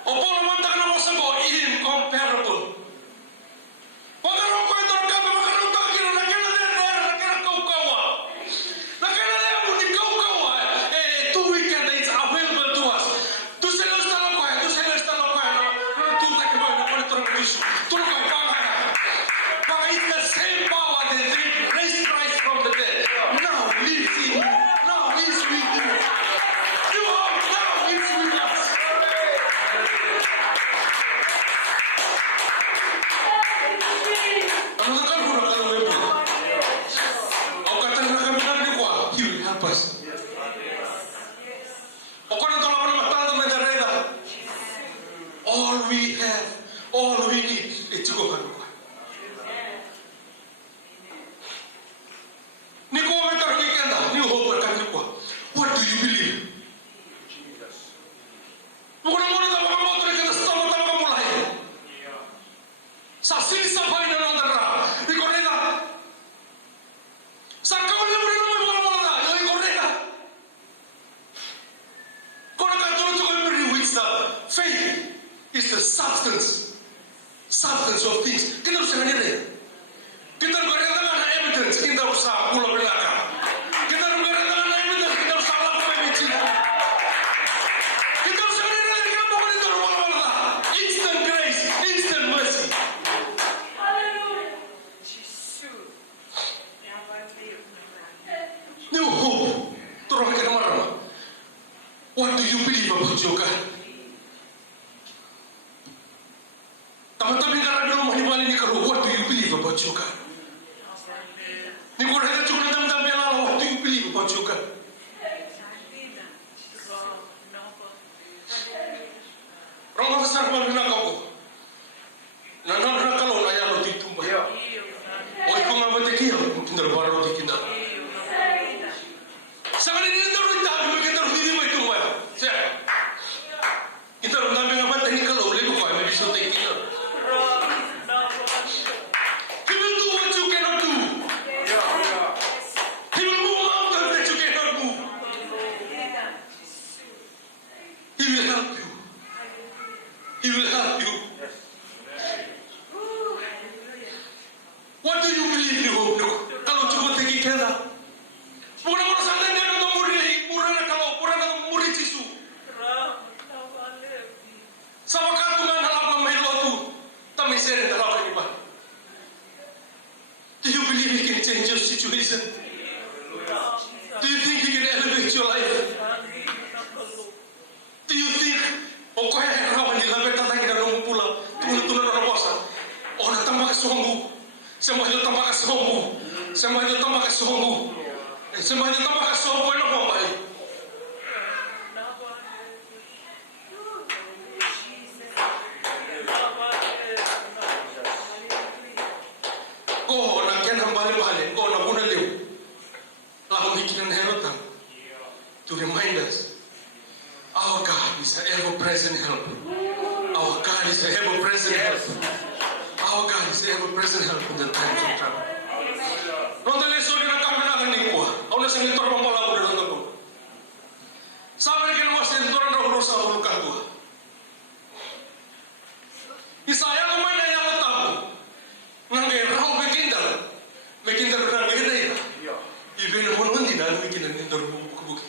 Opolo mantang na mo sa mo incomparable. Pagkaro ko ito ang gabi makarutang kino nakina kaukawa. Nakina di kaukawa. Two weekend it's available to us. Tu selos talakaya. Tu take mo na monitor ng issue. Tulog ka But it's the same power that raised Christ from the dead. Now lives in you. Now lives with you. You are now lives with us. Ano na kalbo na kalbo mo? Ang katang na kami na ko, He will help us. O kung ito lang matanda na dareda, all we have, all we need, is to go home. What do you believe? Mula-mula tayo makamoto na kita sa tayo mulai. Sa sinisapay na ng dagra. Ikaw nila. Sa kawal na mula naman mula na. Ikaw nila. Kung nakatulog ko yung which the faith is the substance of things. Kita harus jangan ini. Kita berkaitan dengan evidence. Kita harus pulau belakang. Kita berkaitan dengan evidence. Kita harus salah pemimpin. Kita harus jangan ini. Kita bukan itu wala-wala. Instant grace, instant mercy. New hope. Turun ke mana? What do you believe about your God? Teman-teman karena dulu mau hibali ni kalau what do you believe about your God? Ni kau ada cuma teman-teman yang lalu what do you believe about your God? pasar ko na ko. Na kalau na ya lo titumba. Oi ko nga batekiyo, kindar baro dikinda. Sakali ni ndaro ita, kindar hindi mo itumba. Siya. Kindar namin nga batay kalau le ko ay biso tekiyo. He will do what you cannot do. He will move mountains that you cannot move. He will help you. He will help you. What do you believe you hope to? Kalau cukup tinggi kena. Bukan orang sana dia nak muri, pura nak muri cisu. Sama katungan dalam pemilu tu, tapi saya tidak tahu apa. Do you believe he can change your situation? Do you think he can elevate your life? Do you think kaya harapan di labet tatang kita nunggu pula turun orang puasa? Oh nak tambah kesungguh, semuanya tambah kesungguh, semuanya tambah kesungguh, semuanya tambah kesungguh itu apa baik? Kau nak kena balik, kau nak guna lew, lalu bikin herotan to remind us. Our God is an ever-present help. Our God is an ever-present help. Our God is an ever-present help in the times of trouble. Nonton leso di nakam na ni kuah. Au na sing tor mo la ko na ko. Sabe que no was en tor na rosa ko ka ko. Isaya ko man ya lo tabu. Nang e raw bekindar na begina. Ibin mo nun di na bekindar ni tor mo ko.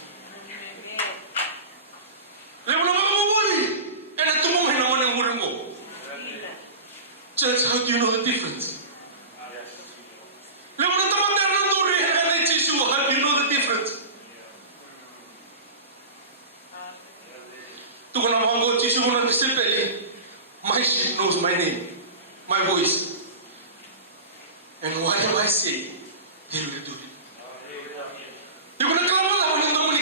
Church, how do you know the difference? How do you know the difference? My sheep knows my name, my voice. And whatever I say, he will do it. You're going to come out when you don't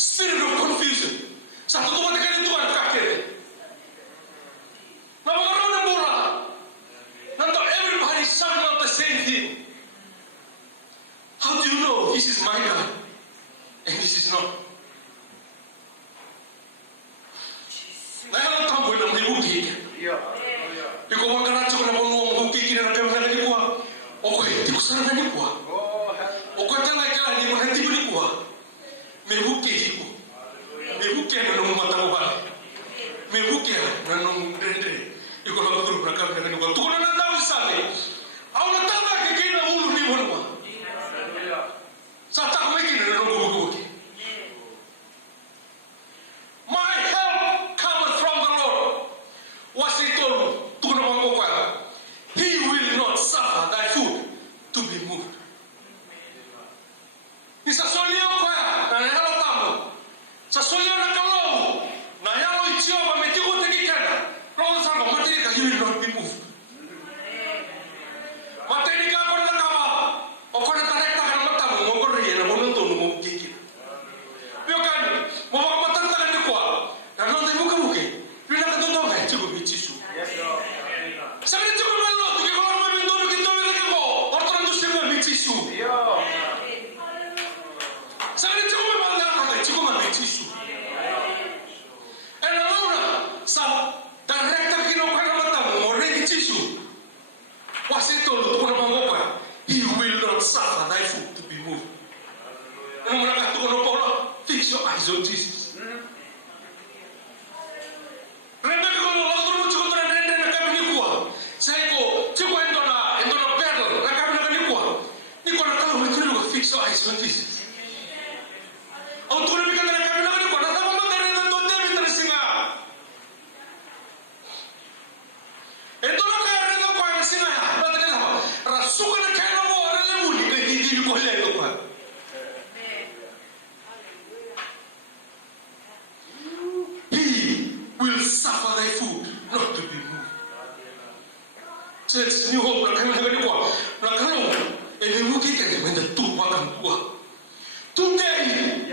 spirit of confusion. Satu tu matikan Tuhan kakek. Nama orang yang bola. Nanti everybody sound out the same thing. How do you know this is my God and this is not? Nah, kalau tahu boleh beli bukti. Iko mangkaracho na bonuong bukti kini na kami na kuah. Okay, di ko sana na kuah. Okay, tanay ka ni mo hindi ko ni kuah. May bukti ko. May bukti na nung mataguban. May bukti na nung rende. Iko na bagul prakam na kuah. Tuko na nataw sa amin. Ako natama kikina ulo ni mo naman. Sa tako may kina na nung bukti. My help cometh from the Lord. What's he told me? He will not suffer thy foot to be moved. Ni sa solio kwa na nalo tamu. Sa solio na kalou na yalo ichio ba metiko tekikana. Roho sango materika you will not be moved. Materika ko na kama o ko na tarekta kana matamu mo ko ri na mo to mo kiki. Pio kani mo ba matanta ni kwa. Na no de muka muke. Pio na ka to na chiko bichisu. Sabi chiko malo to ke ko mo bindo ke to ke ko. Orto ndo se mo bichisu. Sabi chiko mo malo na ka chiko mo bichisu. And ahora sa directa kino kana matamu mo re bichisu. Wasito lo to na mangoka. He will not suffer thy foot to be moved. And when I got to go to fix your eyes on Jesus. Remember como otro mucho contra rende na kabini kuwa. Saiko chiko endona battle na kabini kuwa. Ni kona kalo mkuru fix your eyes on Jesus. Au tu remember na kabini kuwa na tama ndere na tote mitresinga. Endona kare na kwa singa ya. Batena rasuka na kana mo orale muli ke hindi ko lego pa. Will suffer thy foot not to be moved. Church, New Hope, na kami na kwa, na kano, e me muki kaya menda tu wakam kuwa. Today,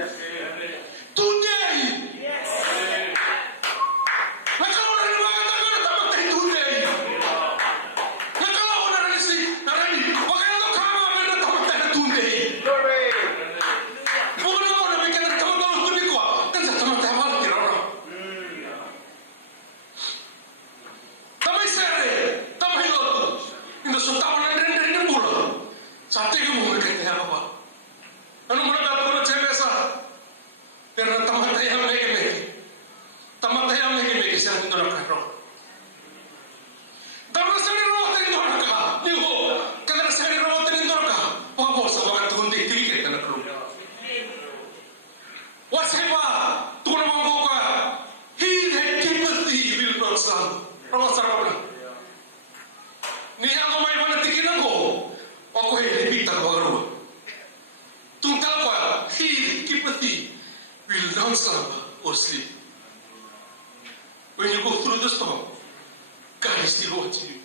slumber or sleep. When you go through the storm, God is still watching you.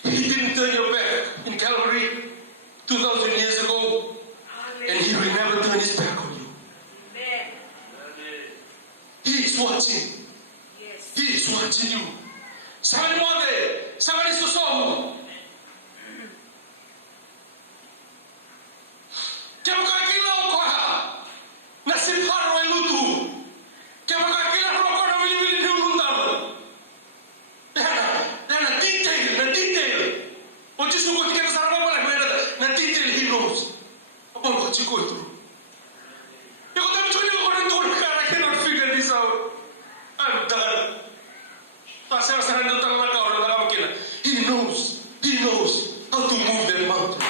He didn't turn your back in Calvary 2,000 years ago, and He will never turn His back on you. He is watching. He is watching you. Sampai muade, sampai susu. Kau kakila okora, nasib harway lutu. Kau kakila rokok na wili ni urundal. Na detail. Oji suko tikena sarwa pala na detail he knows. Apa lo chiko itu? Yo kau tak curi orang tu I cannot figure this out. I'm done. Pasal saya datang lagi orang dalam kira. He knows how to move that mountain.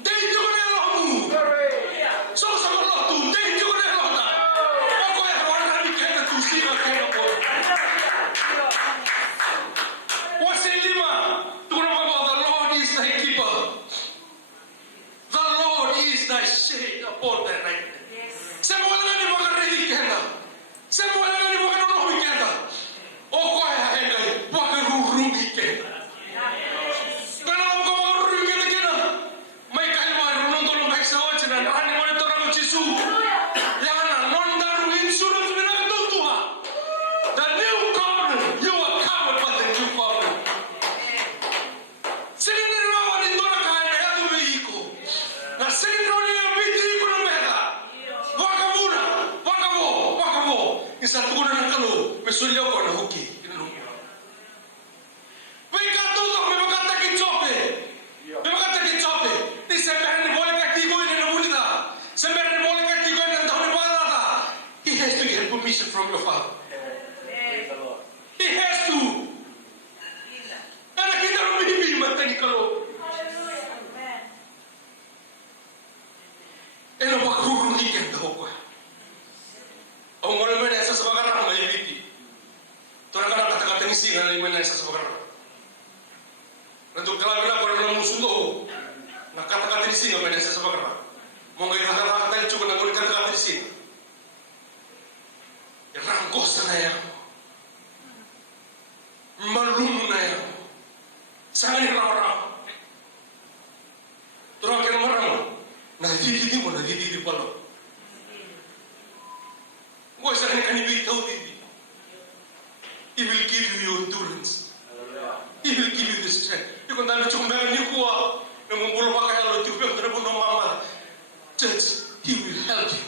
Dia juga dia lalu. So sama lalu, dia juga dia lalu. Aku yang orang lagi kena tu sih kena buat. Wasai lima, tu nama the Lord is thy keeper. The Lord is thy shade upon thy right. Semua orang ni bukan ready kena. Semua orang ni bukan orang kena. Oh kau yang hendak bukan rurung kena. Kalau kau rurung kena, mai kali mana rurung tolong baik sahaja dan hari mana orang Yesus. Jangan non-daru insurance benar betul Tuhan. The new covenant, you are covered by the new covenant. Sini lawan itu nak kaya dia tu begitu. Nah sini orang yang begitu itu mereka. Wakamo. Isa tu na nakalo, mesulya ko na huki. May katuto, may makataki chope. Di semberan ni boleh katigo ni na mulita. Semberan ni boleh katigo ni na dahon balata. He has to get permission from your father. He has to. Anak kita rumbi mata ni kalau. Eno bakruru ni kan tahu ko. Ang mga naman sa sabagara may ibiti. Tora ka kata-kata ni singa ni man sa sabagara. Nanti kalau bila orang nak musuh tu, nak kata-kata ni singa man sa sabagara. Mungkin kata-kata ni cukup nak mungkin kata-kata ni singa. Rangkos na yan. Malum na yan. Sangat raw-raw. Tora kena marang. Nagtititi pala. Kung saan ka nibitaw dito, He will give you endurance. He will give you the strength. Kung dami chumberan ni kuwa, namumbulo pa kaya lo tibiyang drabo ng mama. Church, He will help you.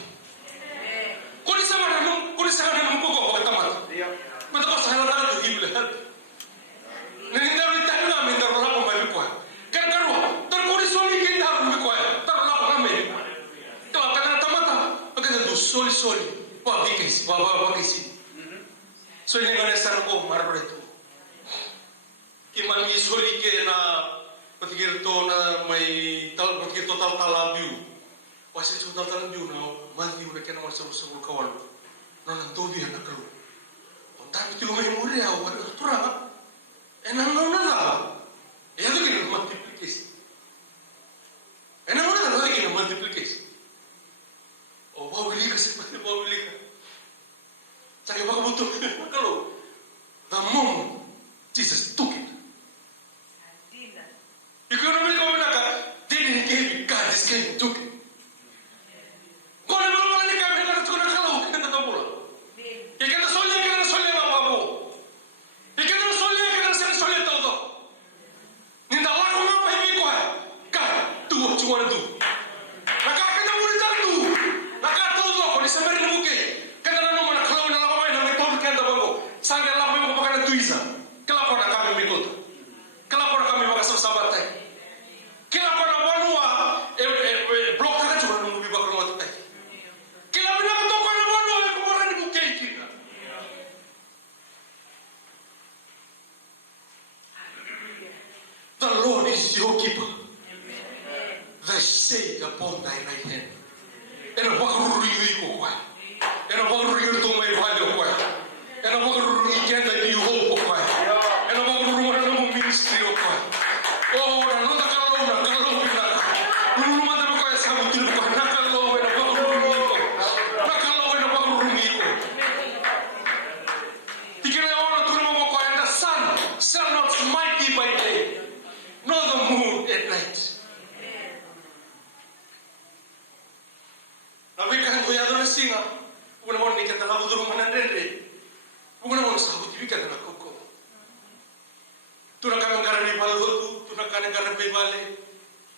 Kung isa ka naman kuko, pagkatamat. Matapos sa halata, He will help you. Nangyari tayo namin, daro lang kung may bikuha. Kaya kung isoli kayo na kung bikuha, daro lang kung namin. Ito, taga-tamata. Pagkata do, soli. Pagkikis. So ini mana sarko marber itu. Kiman isoli ke na patigir to na may patigir total talabiu. Wasi total talabiu na mandi ure ke na masuk kawal. No nang tobi na kalu. Ontar itu may muri au wala tura. Enang na. Ya tu kini multiplication. Enang na lagi kini multiplication. Oh, bawili kasi bawili ka. Saya baka butuh kalau the moment Jesus took it. Ekonomi kau nak didn't give it, God just came and took it. Kau ni malah ni kami nak tu nak kalau kita tak boleh. Ikan soleh apa? Ikan soleh tahu. Ni dah laku apa ini kau? Kan tu cuma tu. Maka kita boleh tahu. Maka tahu tu kau ni sebenarnya mungkin. Sangka lah kami bukan tuiza. Kelapa nak kami mikut. Kelapa nak kami bukan sahabat teh. Kelapa nak banua blok kan cuma nunggu di bakal mati teh. Kelapa nak toko nak banua kemarin di bukai kita. The Lord is your keeper. The shade upon thy right hand. Ena bakal ruri ko kwa. Ena bakal ruri to mai vale kwa. Ena bakal ruri kenda ni ho kwa. Ena bakal ruri na mo ministry kwa. Oh, na no ta kalau na. Ruri mata ko sa butil ko na. night. Nabikan ko yado na singa. Bukan mo ni kita lagu turun mana dende. Bukan mo sa huti bikan na koko. Tuna kami ngaran ni balhotu, tuna kami ngaran ni bale,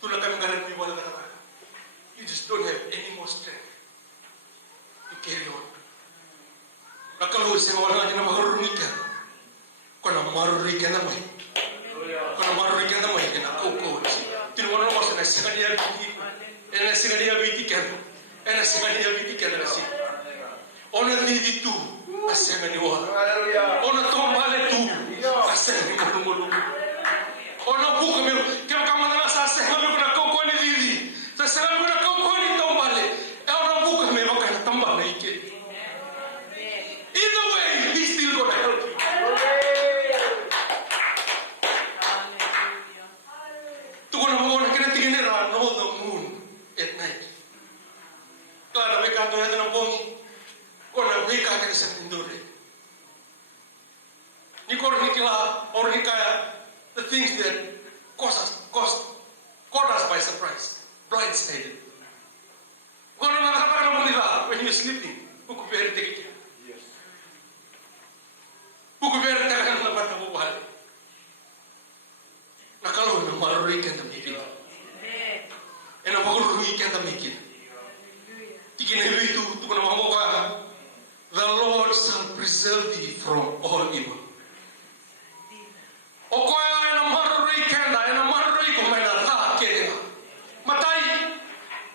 tuna kami ngaran ni bale na. You just don't have any more strength to carry on. Nakalo sa mga na magurunikan. Kuna marurikan na mo. Kuna marurikan na mo na koko. Tinuwan mo sa sagania biti. Ena sagania biti kan. Ena sagania biti kan nasi. Ona di tu asagani wa. Ona tombale tu asagani mulumulu. Ona buka me kama kama na sasa kama kuna koko ni lili. Sasa kuna koko ni tombale. Ona buka me makana tombale ike. Either way, he's still gonna help you. Tukuna mo na kina tingin na know the moon at night. Kaya may kanto na ng bongi. Kona may kakita sa tindore. Ni kor hikila or hikaya the things that caught us by surprise. Blindsided. Kona nakakapag na mo nila when you're sleeping. Pukupere tikikya. Pukupere takang naman na buwal. Nakalaw na marurikan na mikin. E na magururikan na mikin. Tikinay itu tukuna mamuka. The Lord shall preserve thee from all evil. Okoya ena marurikan na ena marurikan may nata kena. Matay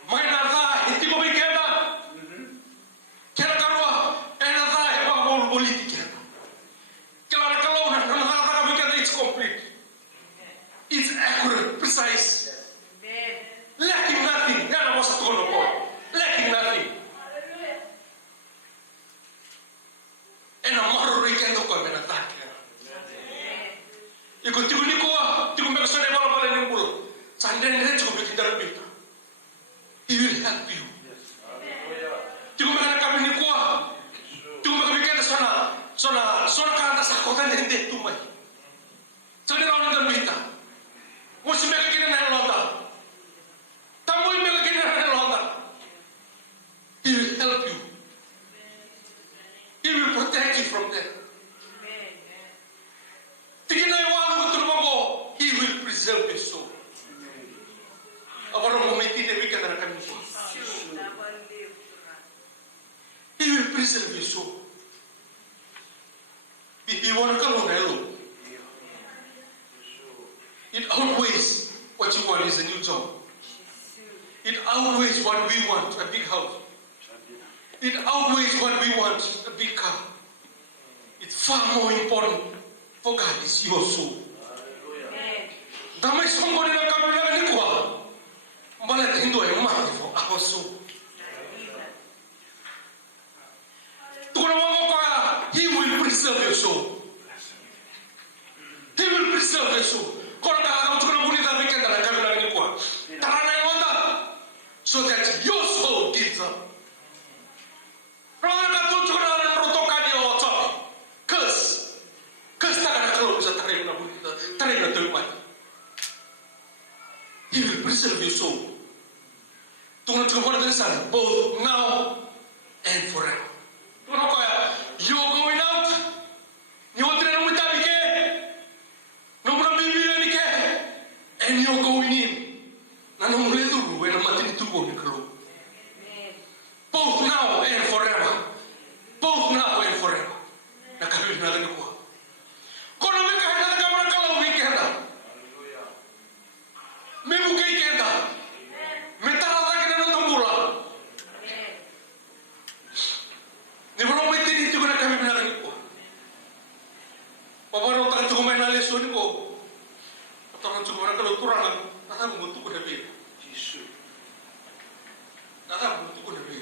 may nata hindi ko bigyan. Kaya karwa ena nata eba politika. Kaya nakalaw na nata kami kaya it's complete. It's accurate, precise. Lacking nothing. Nana was a tono po. Lacking nothing. And a marurikan no kami na taki. Iko tiguni ko tigo me kasane bala bala ni bulo. Sande ne chiko be tidar bita. He will help you. Tigo me kana kami ni ko. Tigo me kami kana sona kanta sa kota ne de tumai. Sande rauna dan bita. Musi me kina na londa. Tamu me kina na londa. He will help you. He will protect you from them. He will preserve your soul. He will preserve your soul. It outweighs what you want is a new job. It outweighs what we want, a big house. It outweighs what we want, a big car. It's far more important for God is your soul. Damai somebody na kami na ni kwa. Mbala tindo e mati for our soul. Tukuna mo kwa, he will preserve your soul. He will preserve your soul. Kora ka tukuna muli na weekend na kami na ni kwa. Tarana e wanda so that your soul gives up. Rana ka tukuna na protokali o top. Curse ta kana kalo bisa tarik na muli tarik na tuloy. He will preserve your soul. Tunggu pada tulisan both now and forever. Tunggu kaya, you're going out. You're going to ke, nomor bibi ke, and you're going in. Na nomor itu gue na mati itu gue kalau. Both now and forever. Both now and forever. Na kami na lagi kuah. Kau nak kahit na kamera kalau weekend. Memu kay kenda. Metara lagi na nambula. Ni bro may tin itu na kami binarang ko. Pabaro ta ko may naleson ko. Pataron ko na kalau kurang na mo ko na bi. Jesu. Na mo ko na bi.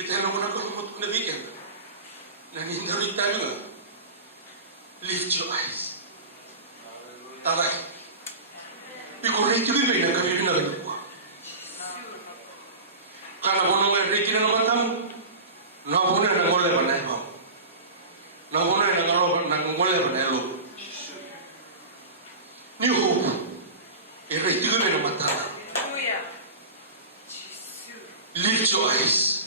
Bitano mo na ko na bi kenda. Nangindari tayo. Lift your eyes. Taray. Ikuray tuloy may nagkabili na rin po. Kala ko nung riti na naman naman. Nakuna na ngole ba na iba? Nakuna na ngole ba na ilo? Lift your eyes.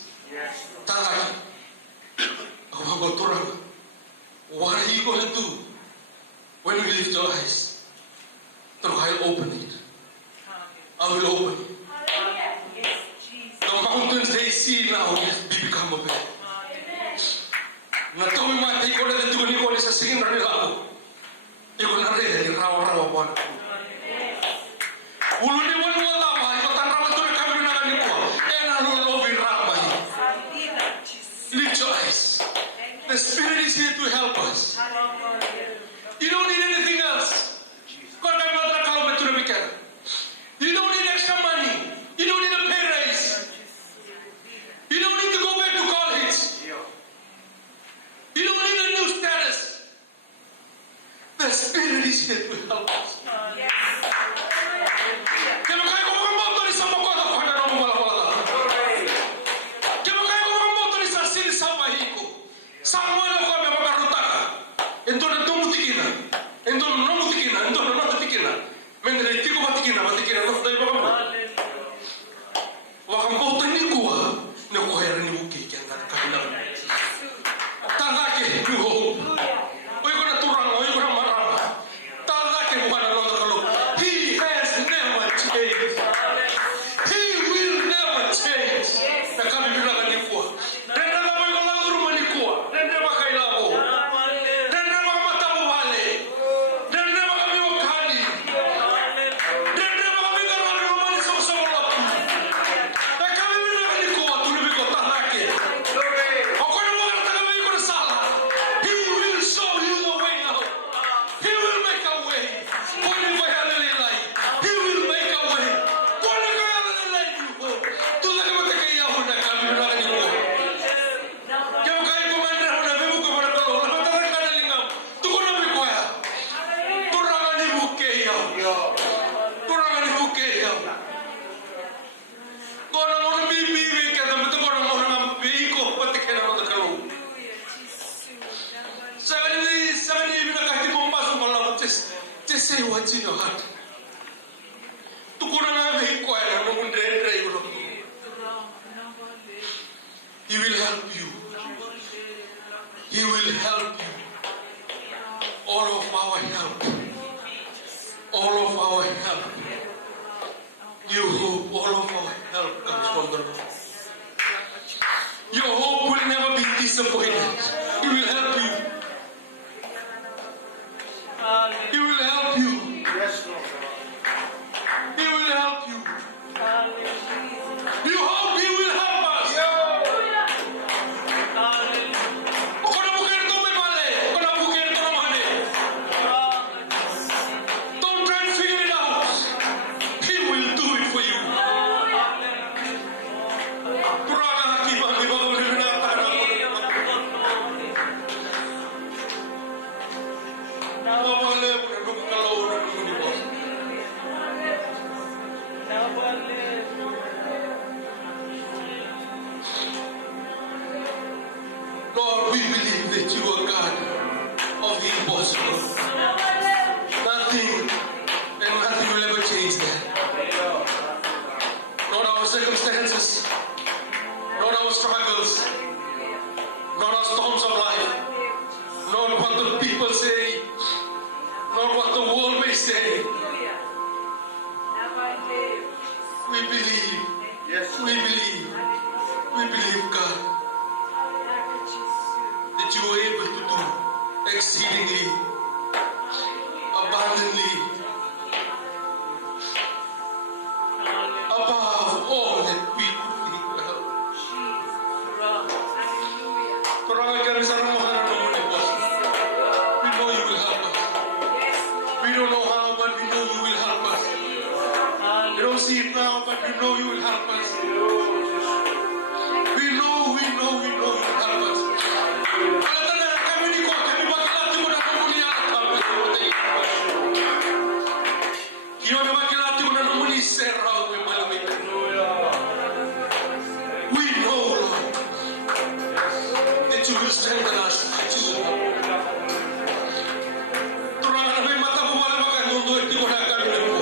Taraki. What are you going to do when we lift your eyes? I'll open it. I will open it. The mountains they see now will become a bed. Natomi mati ko na dito ni ko sa singin na nila ako. Iko na rin, rawa-rawa po. Ulo ni wala ba? Iko tanrawa to na kami na kanil ko. And I will love you, Rabbi. Lift your eyes. The Spirit is here to help us. You don't need anything else. God, I'm not a kilometer to the You don't need extra money. You don't need a pay raise. You don't need to go back to college. You don't need a new status. The Spirit is here to help us. Kaya kaya ko mamoto ni sa makola ko na nang wala. Kaya kaya ko mamoto ni sa sili sa mahiko. Sa mga ko may magaruta ka. Ento na tumutikina. Ento na tumutikina. Ento na tumutikina. Mendele tiko matikina no dai ba mo. Wa kan boto ni kuwa ne ko yara ni buki kaya na kanila. Tanga ke ko. Oy ko na turang, oy ko na marama. Tanga ke bukan na kalo. He has never changed. He will never change. Na kami bila kan ni kuwa. Denda ba ko lang rumah ni kuwa. Denda ba kay labo. Denda ba mata mo wale. Denda ba kami wakali. Denda ba kami karon rumah ni sa wala. Na kami bila kan ni kuwa tuloy ko tanake. Ako na mo kami ko na sala. He will show you the way out. He will make a way. Kung ko yalalay. He will make a way. Kung ko yalalay ko. Tulad mo kaya ako na kami bila kan ni kuwa. Kaya kaya ko man na bebo ko para ko. Wala ka na kanalingam. Tuko na mi kuya. Turangan ni bukeya. Turangan ni bukeya. Kono mo bibi ka na mo kono mo na biko pati ka na mo kalo. Sagani bila ka ti bomba so mala tes say what's in your heart. Tuko na mi kuya na mo ndre ko. He will help you. He will help you. All of our help. All of our help. You hope all of our help comes from the Lord. Your hope will never be disappointed. He will help you. He will help you. He will help you. You hope He will help us. Kuna bukan to me male. Kuna bukan to mane. Don't try to figure it out. He will do it for you. Purana hakiman di bawah dunia tanah. Mawale bukan kalau orang ini bos. Lord, we believe that you are God of the impossible. Nothing and nothing will ever change that. Not our circumstances, not our struggles, not our storms of life, not what the people say, not what the world may say. We believe. We believe. We believe, God, that you are able to do exceedingly, abundantly, above all that we could think of. Turangan kami sa mga nanonood, Boss. We know you will help us. We don't know how, but we know you will help us. We don't see it now, but we know you will help us. We know you will help us. Alam na kami ni ko, kami bakilati mo na muli ang help us. Kiyo na bakilati mo na muli serraw ng malamig. We know, Lord, that you will strengthen us. Turangan na may mata mo malabakan mundo, hindi mo na kami na po.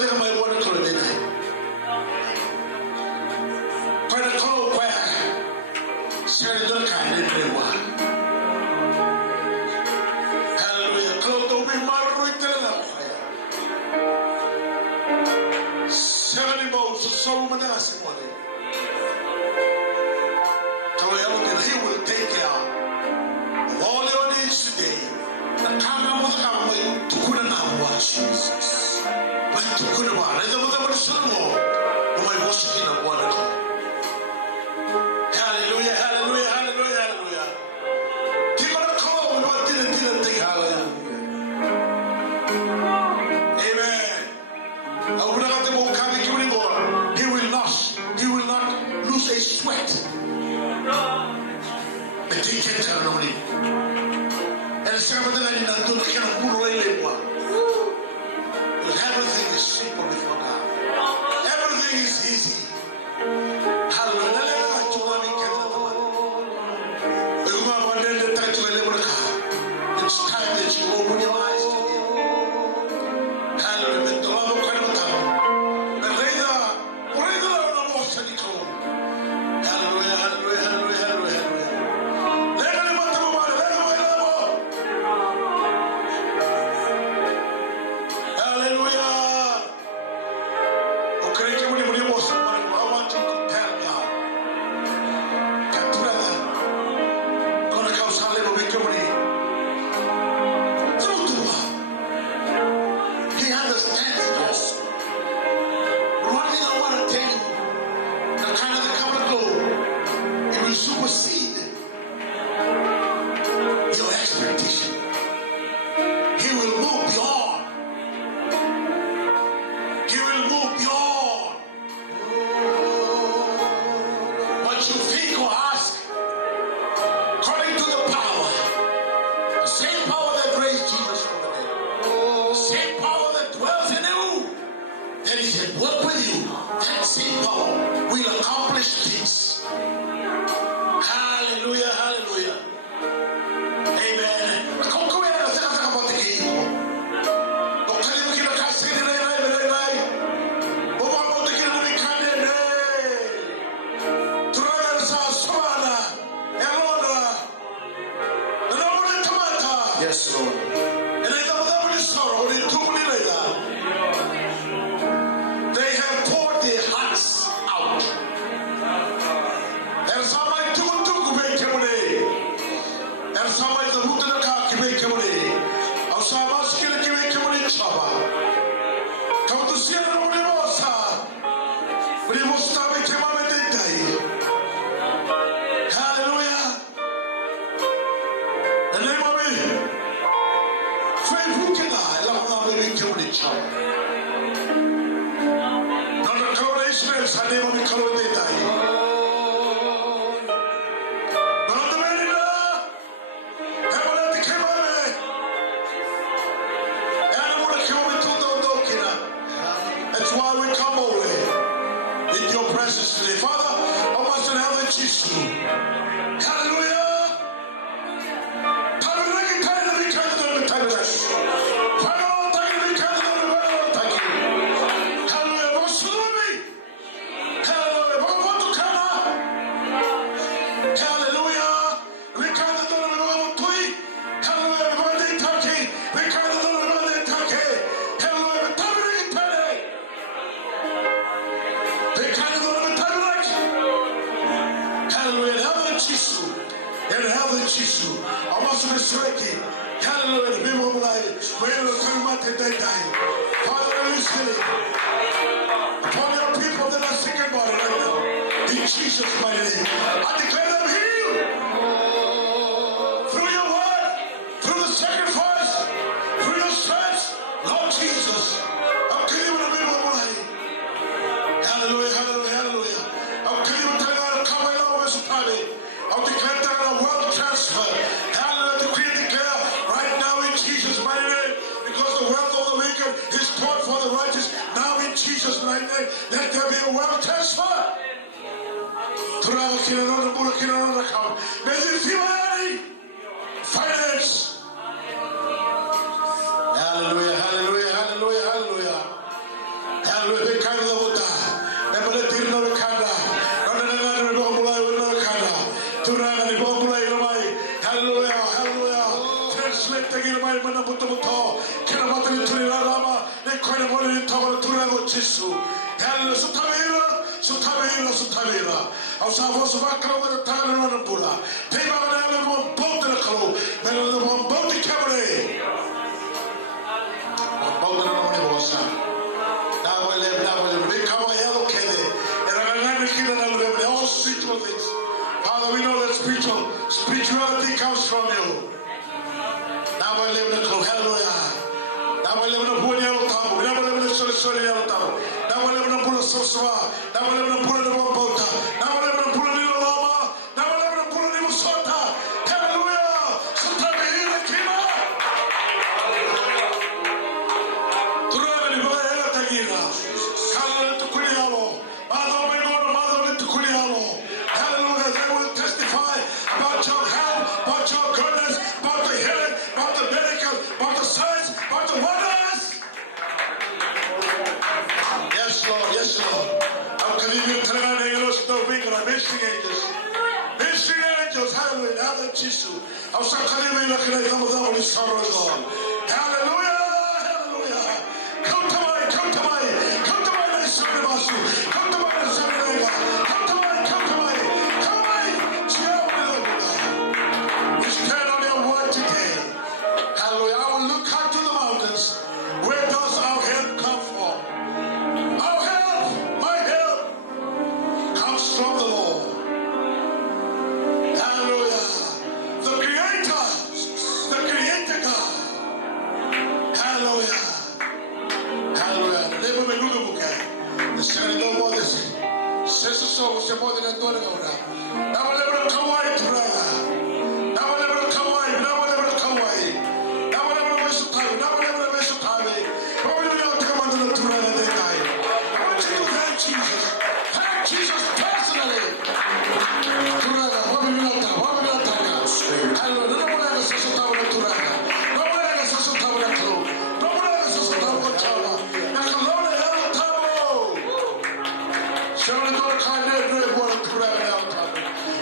de mai wona ko de dai pa na ko kwa se do ka de trewa hallelujah ko to be maru itela Seven boats of Solomon as one. He will take care of all your needs today. The camera was coming to put an hour, Jesus. But to put a while, and there was a son of all who I was in a water. Hallelujah, hallelujah, hallelujah, hallelujah. People are called, but didn't think hallelujah. Amen. He will not lose a sweat. But he can't tell nobody. And some of them are not going to put away one. Everything is simple before God. Everything is easy. Hallelujah. It's time that you open your eyes to Him. Hallelujah. Yes, Lord. And they don't have any sorrow. They took me later. They have poured their hearts out. And somebody took away Kemune. And somebody the root of the car came Kemune. And somebody skill came Kemune Chaba. Come to see the money was but he was starving Kemame Day. Hallelujah. The name of it. Faithful can I love now living to the child. Not a coronation, I never be coronated. Not the very heaven at the camera. And I want to come into the Dokina. That's why we come over in your presence today. Father, I want to have the Jesus. Hallelujah. Hallelujah. People of life, when you come out and die, Father, listening upon your people that are sick and body right now, in Jesus' mighty name, I declare them healed through your word, through the sacrifice, through your stripes, Lord Jesus. I'm telling you, the people of life. Hallelujah, hallelujah, hallelujah. I'm telling you, I'm coming over this party. I'm declaring that a world transfer. Is taught for the righteous. Now in Jesus' name, let there be a wealth transfer. May you feel finance. Hallelujah, hallelujah, hallelujah, hallelujah. Hallelujah. They kind of love that. Never let you know the kind of. Hallelujah. Hallelujah. Translate the Gilmay Manabuto. Kanamatani Turirama. They kind of wanted to talk to Turago Chisu. Hallelujah. Sutamira. Our Savos of Akro with the Tana and Pula. Take out an element boat in the clue. Then one boat to cabaret. Boat in the morning was now I live, become a yellow candy. And I'm not going to live in all spiritual things. Father, we know that spirituality comes from you. Now I live in the club. Hallelujah. Now I live in the pool yellow town. We never live in the sorry yellow town. Now I live in the pool of Sosua. Now I live in the pool of the Bota. Now I live in the pool of the Lama. Now I live in the pool of the Sota. Hallelujah. Sometimes we hear the Kima. Turani Baera Tagina. Kalala to Kulialo. Mother, my God, Mother to Kulialo. Hallelujah. They will testify about your help, about your goodness, about the healing, about the miracle, about the signs, about the wonders. Yes, Lord. Yes, Lord. I'm coming to tell you, no weaker, ministering angels. Ministering angels, hallelujah. Hallelujah, Jesus. I'm so coming to look at the sorrow, Lord. Hallelujah. Hallelujah. Come to my, come to my son of us. Come to my son of us. Come to my. We stand on your word today. Hallelujah. I will look up to the mountains. Where does our help come from? Our help, my help, comes from the Lord. Hallelujah. The Creator God. Hallelujah. Hallelujah. The name of the book. The second no more this. Says the soul, the more than a daughter. Now I never come away to brother. Now I never come away. Now I never come away. Now I never waste of time. Now I never waste of time. But we don't have to come under the Torah that they die. I want you to thank Jesus. Thank Jesus personally. Torah, what will you not tell? What will you not tell? Hallelujah. No one has a time with Torah. No one has a time with Torah. No one has a time with Torah. And the Lord has a time. Surely don't kind of do what a Torah now.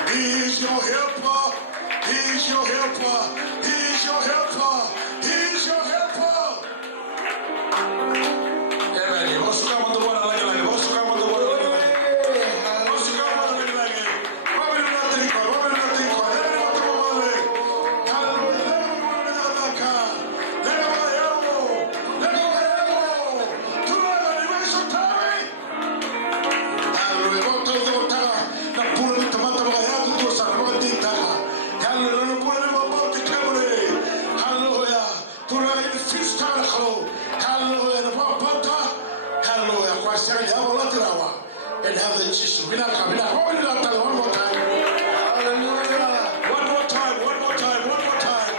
He is your helper. He is your helper. He is your helper. He is your helper. Amen. What's come on the water like? What's come on the water like? What's come on the water like? What will you not think of? What will you not think of? Let me know the water. Hallelujah. Let me know the water. Let me know the elbow. Let me know the elbow. To the elevation time. Hallelujah. What does the water? The pool of the tomato. And have the Jesus. We're not coming out. One more time. Hallelujah. One more time. One more time. One more time.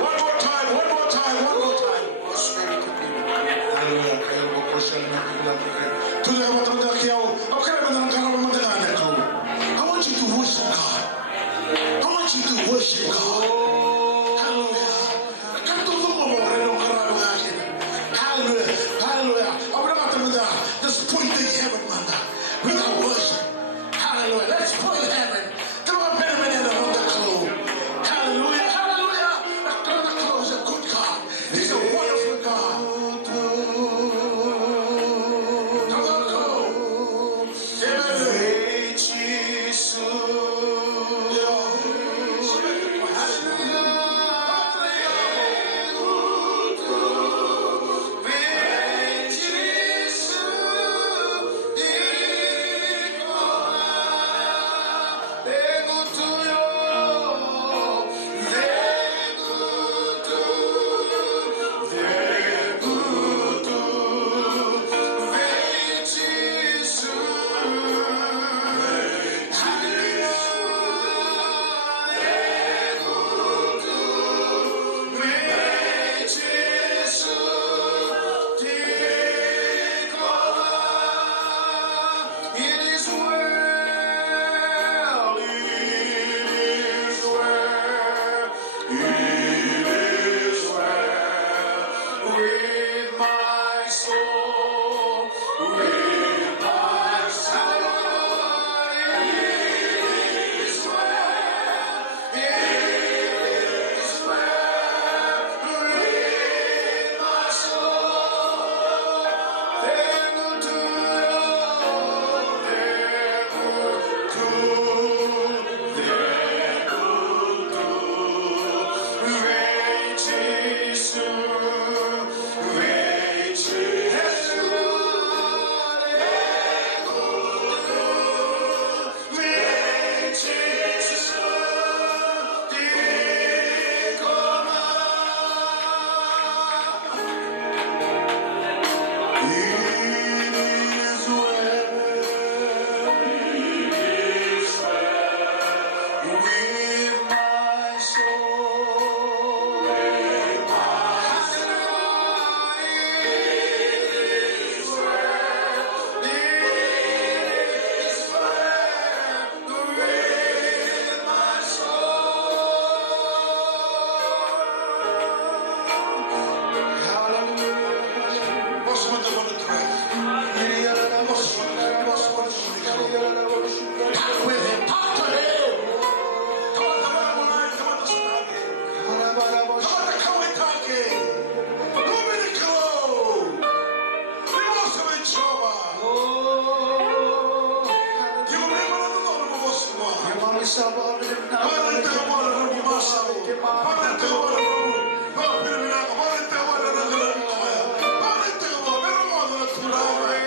One more time. One more time. One more time. I want you to worship God. I want you to worship God. Hallelujah. Hallelujah. Hallelujah. Let's point the heaven, man. We can worship. Hallelujah. Let's point heaven. Come on, Benjamin, and around the clothes. Hallelujah. Hallelujah. Around the clothes is a good God. He's a wonderful God. Amen. Kemusaba kami ng Parang tawa na ng bumasa ko. Parang tawa na ng mga pinamina ko. Parang tawa na ng galang kaya. Parang tawa, pero mo na tulawin.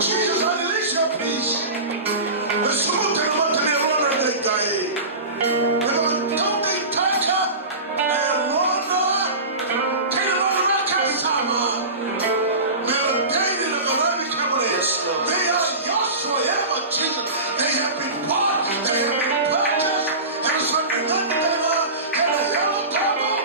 Jesus, unleash your peace. The smooth and what they run and they die. Don't be toucher and Rwanda. Take on Rakatama. They are paid in the Arabic cabinet. They are yours forever, Jesus. They have been bought, they have been purchased, and something that they are, and a yellow table.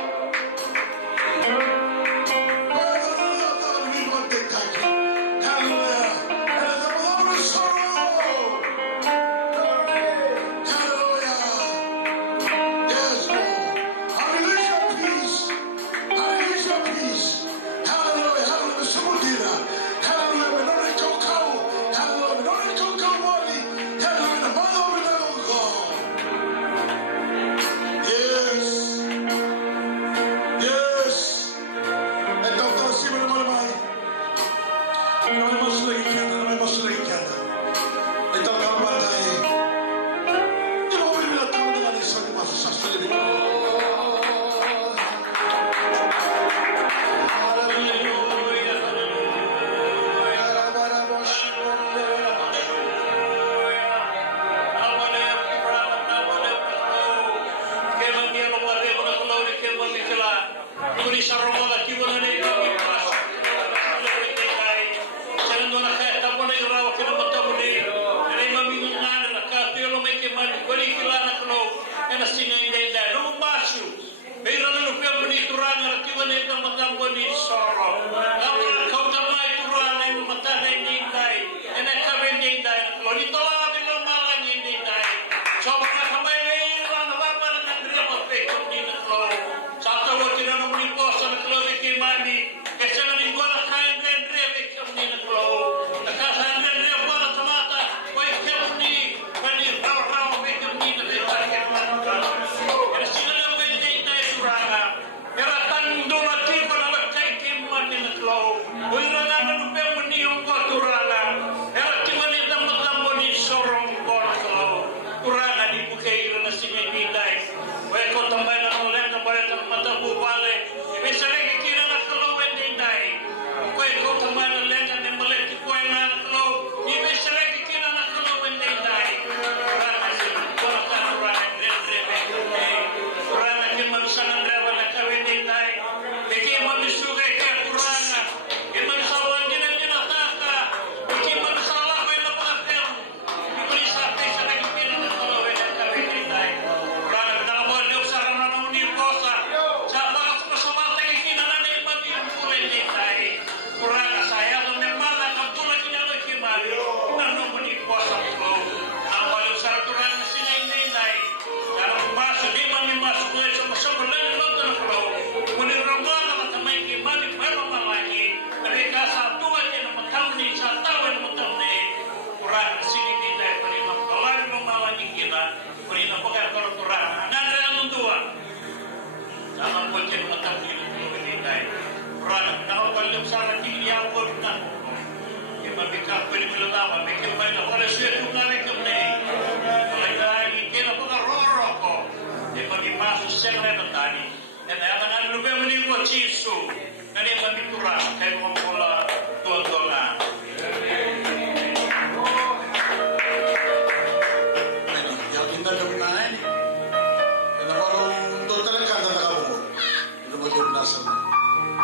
nasa na.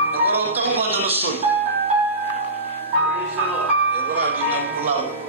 Nagkaroon tayo mga nalasyon. Eh, baka di na mulaw.